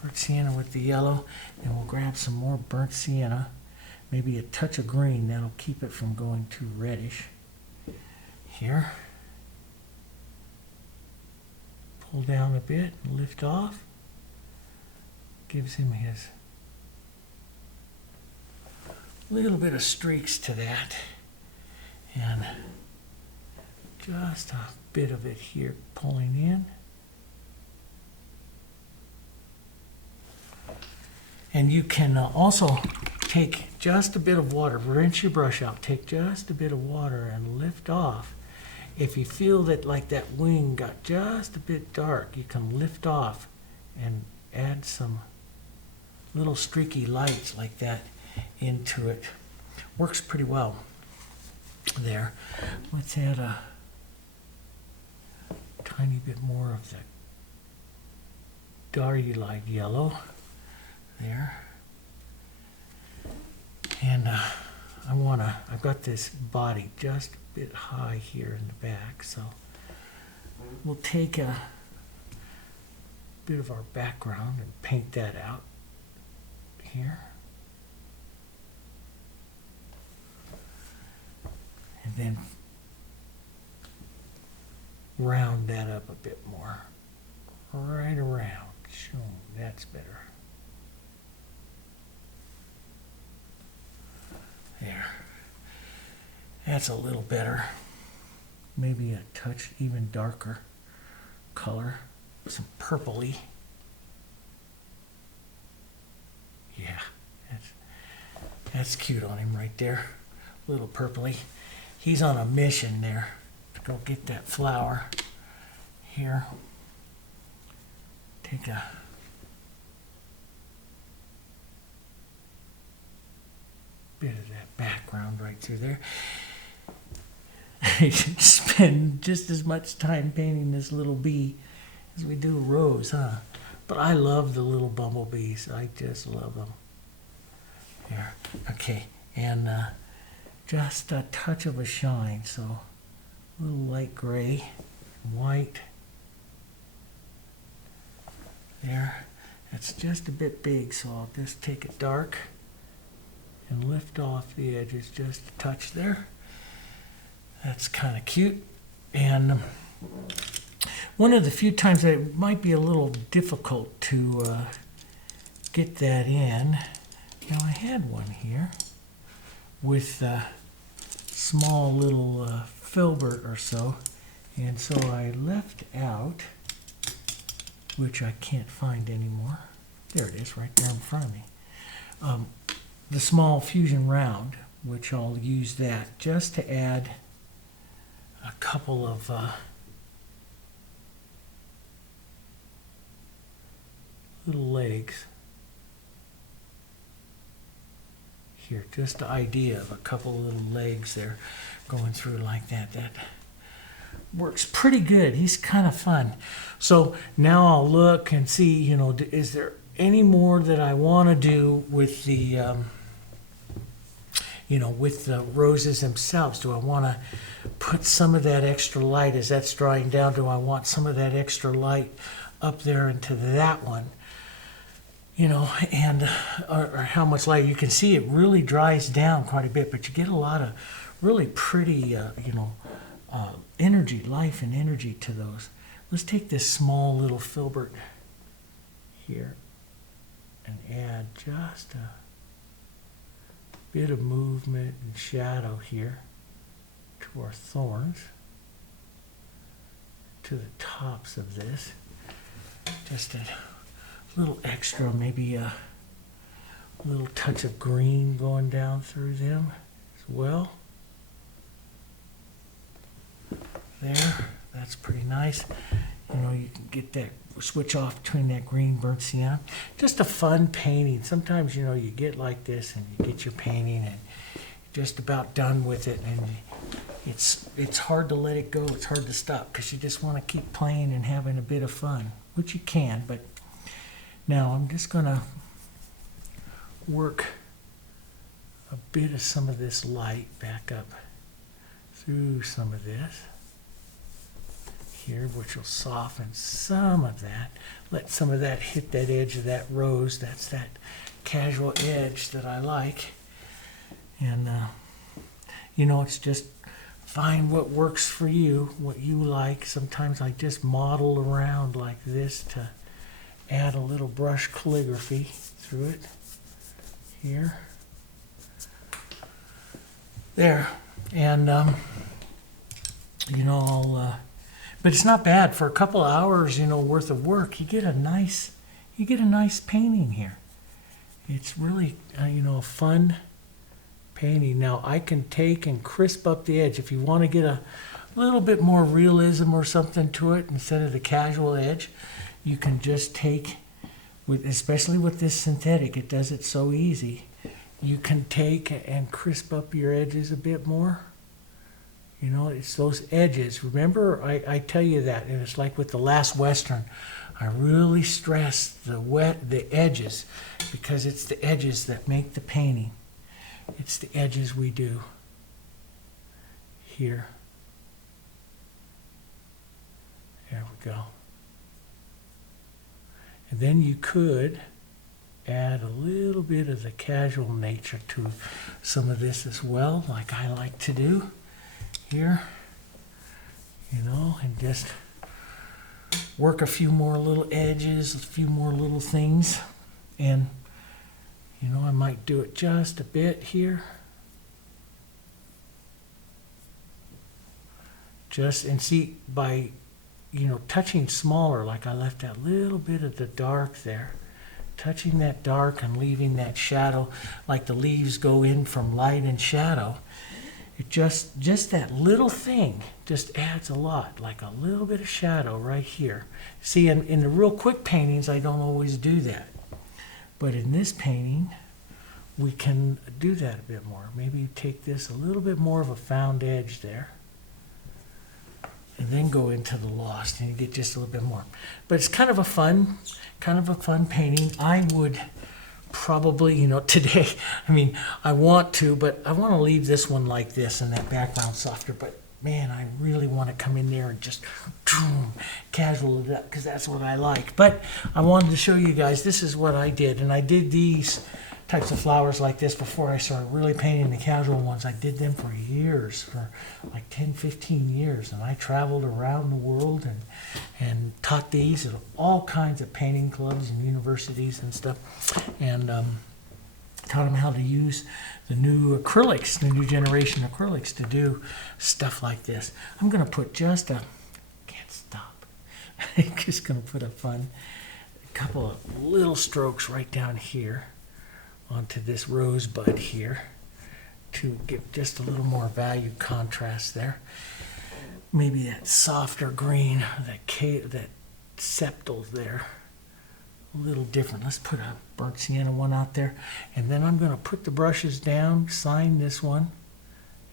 burnt sienna with the yellow, and we'll grab some more burnt sienna. maybe a touch of green. That'll keep it from going too reddish. Here. Pull down a bit and lift off. Gives him his little bit of streaks to that. And just a bit of it here pulling in. And you can also take just a bit of water, rinse your brush out, take just a bit of water and lift off. If you feel that like that wing got just a bit dark, you can lift off and add some little streaky lights like that into it. Works pretty well there. Let's add a tiny bit more of the Diarylide Yellow there. And I've got this body just a bit high here in the back, so we'll take a bit of our background and paint that out here. And then round that up a bit more. Right around. That's better. There. That's a little better. Maybe a touch even darker color. Some purpley. Yeah, that's cute on him right there. A little purpley. He's on a mission there to go get that flower. Here. Take a bit of that background right through there. I should spend just as much time painting this little bee as we do a rose, huh? But I love the little bumblebees. I just love them. There. Okay, and just a touch of a shine, so a little light gray, white. There. That's just a bit big, so I'll just take it dark and lift off the edges just a touch there. That's kind of cute. And one of the few times that it might be a little difficult to get that in. Now I had one here with a small little filbert or so, and so I left out, which I can't find anymore. There it is, right there in front of me. The small fusion round, which I'll use that just to add a couple of little legs here. Just the idea of a couple of little legs there going through like that. That works pretty good. He's kind of fun. So now I'll look and see, you know, is there any more that I want to do with the you know, with the roses themselves? Do I want to put some of that extra light as that's drying down? Do I want some of that extra light up there into that one? You know, and or how much light? You can see it really dries down quite a bit, but you get a lot of really pretty, you know, energy, life and energy to those. Let's take this small little filbert here and add just a bit of movement and shadow here to our thorns, to the tops of this. Just a little extra, maybe a little touch of green going down through them as well. There, that's pretty nice. You know, you can get that, switch off between that green burnt sienna. Just a fun painting. Sometimes, you know, you get like this and you get your painting and you're just about done with it, and it's hard to let it go. It's hard to stop because you just want to keep playing and having a bit of fun, which you can. But now I'm just going to work a bit of some of this light back up through some of this here, which will soften some of that. Let some of that hit that edge of that rose. That's that casual edge that I like. And, you know, it's just find what works for you, what you like. Sometimes I just model around like this to add a little brush calligraphy through it here. There. And, you know, but it's not bad for a couple of hours, you know, worth of work. You get a nice painting here. It's really, you know, a fun painting. Now I can take and crisp up the edge. If you want to get a little bit more realism or something to it instead of the casual edge, you can just take, especially with this synthetic, it does it so easy. You can take and crisp up your edges a bit more. You know, it's those edges. Remember, I tell you that, and it's like with the last Western. I really stress the edges, because it's the edges that make the painting. It's the edges we do here. There we go. And then you could add a little bit of the casual nature to some of this as well, like I like to do here, you know, and just work a few more little edges, a few more little things. And, you know, I might do it just a bit here. Just, and see, by, you know, touching smaller, like I left that little bit of the dark there, touching that dark and leaving that shadow, like the leaves go in from light and shadow. It just that little thing just adds a lot, like a little bit of shadow right here. See, in the real quick paintings, I don't always do that. But in this painting, we can do that a bit more. Maybe you take this a little bit more of a found edge there, and then go into the lost, and you get just a little bit more. But it's kind of a fun painting. I would probably, you know, today, I mean, I want to, but I want to leave this one like this and that background softer. But man, I really want to come in there and just casual it up, because that's what I like. But I wanted to show you guys, this is what I did. And I did these types of flowers like this before I started really painting the casual ones. I did them for years, for like 10, 15 years. And I traveled around the world and taught these at all kinds of painting clubs and universities and stuff. And taught them how to use the new acrylics, the new generation acrylics, to do stuff like this. I'm going to put just a, can't stop. I'm just going to put a couple of little strokes right down here onto this rosebud here to get just a little more value contrast there. Maybe that softer green, that septal there, a little different. Let's put a burnt sienna one out there. And then I'm going to put the brushes down, sign this one,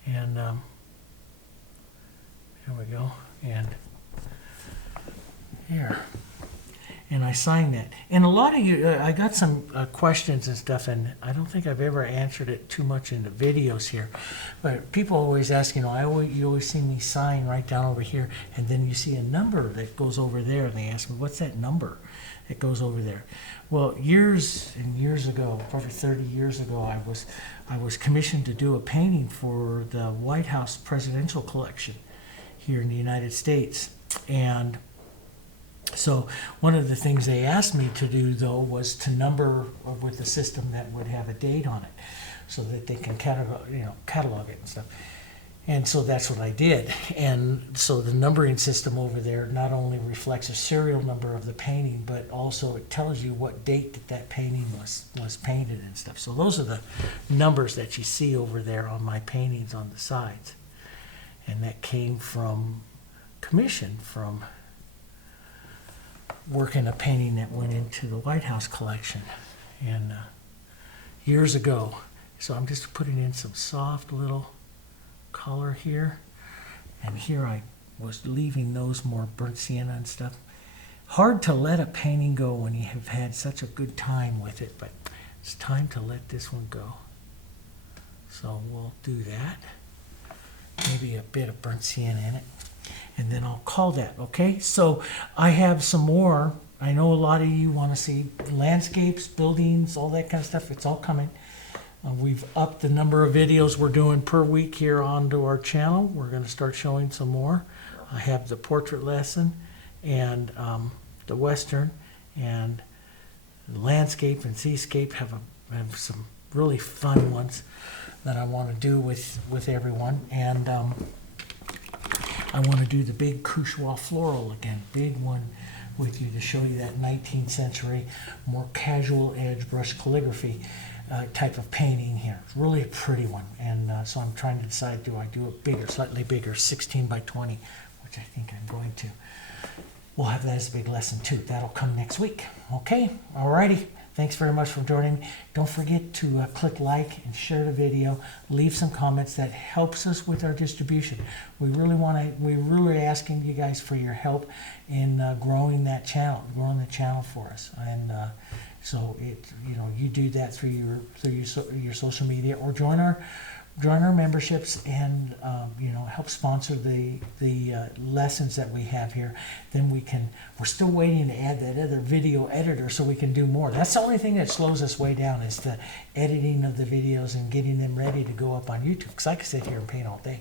and there we go. And here. And I signed that. And a lot of you, I got some questions and stuff, and I don't think I've ever answered it too much in the videos here. But people always ask, you know, you always see me sign right down over here, and then you see a number that goes over there, and they ask me, what's that number that goes over there? Well, years and years ago, probably 30 years ago, I was commissioned to do a painting for the White House presidential collection here in the United States. And so one of the things they asked me to do, though, was to number with a system that would have a date on it, so that they can catalog it and stuff. And so that's what I did. And so the numbering system over there not only reflects a serial number of the painting, but also it tells you what date that painting was painted and stuff. So those are the numbers that you see over there on my paintings on the sides. And that came from commission, from working a painting that went into the White House collection, and years ago. So I'm just putting in some soft little color here, and here I was leaving those more burnt sienna and stuff. Hard to let a painting go when you have had such a good time with it, but it's time to let this one go. So we'll do that. Maybe a bit of burnt sienna in it. And then I'll call that, okay? So I have some more. I know a lot of you want to see landscapes, buildings, all that kind of stuff. It's all coming. We've upped the number of videos we're doing per week here onto our channel. We're going to start showing some more. I have the portrait lesson and the Western, and the landscape and seascape have some really fun ones that I want to do with everyone. And I want to do the big Couchoir floral again, big one with you to show you that 19th century, more casual edge brush calligraphy type of painting here. It's really a pretty one. And so I'm trying to decide, do I do it bigger, slightly bigger, 16 by 20, which I think I'm going to. We'll have that as a big lesson too. That'll come next week. Okay, alrighty. Thanks very much for joining me. Don't forget to click like and share the video. Leave some comments. That helps us with our distribution. We're really asking you guys for your help in growing that channel, growing the channel for us. And so you do that through your social media, or join our memberships and help sponsor the lessons that we have here. Then we're still waiting to add that other video editor so we can do more. That's the only thing that slows us way down, is the editing of the videos and getting them ready to go up on YouTube, because I can sit here and paint all day,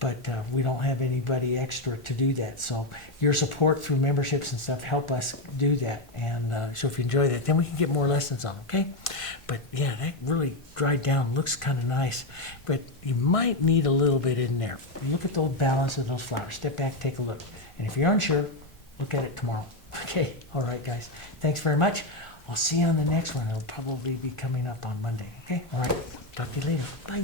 but we don't have anybody extra to do that. So your support through memberships and stuff help us do that. And so if you enjoy that, then we can get more lessons on, okay? But yeah, that really dried down, looks kind of nice, but you might need a little bit in there. Look at the balance of those flowers. Step back, take a look. And if you're unsure, look at it tomorrow. Okay, all right, guys. Thanks very much. I'll see you on the next one. It'll probably be coming up on Monday, okay? All right, talk to you later. Bye.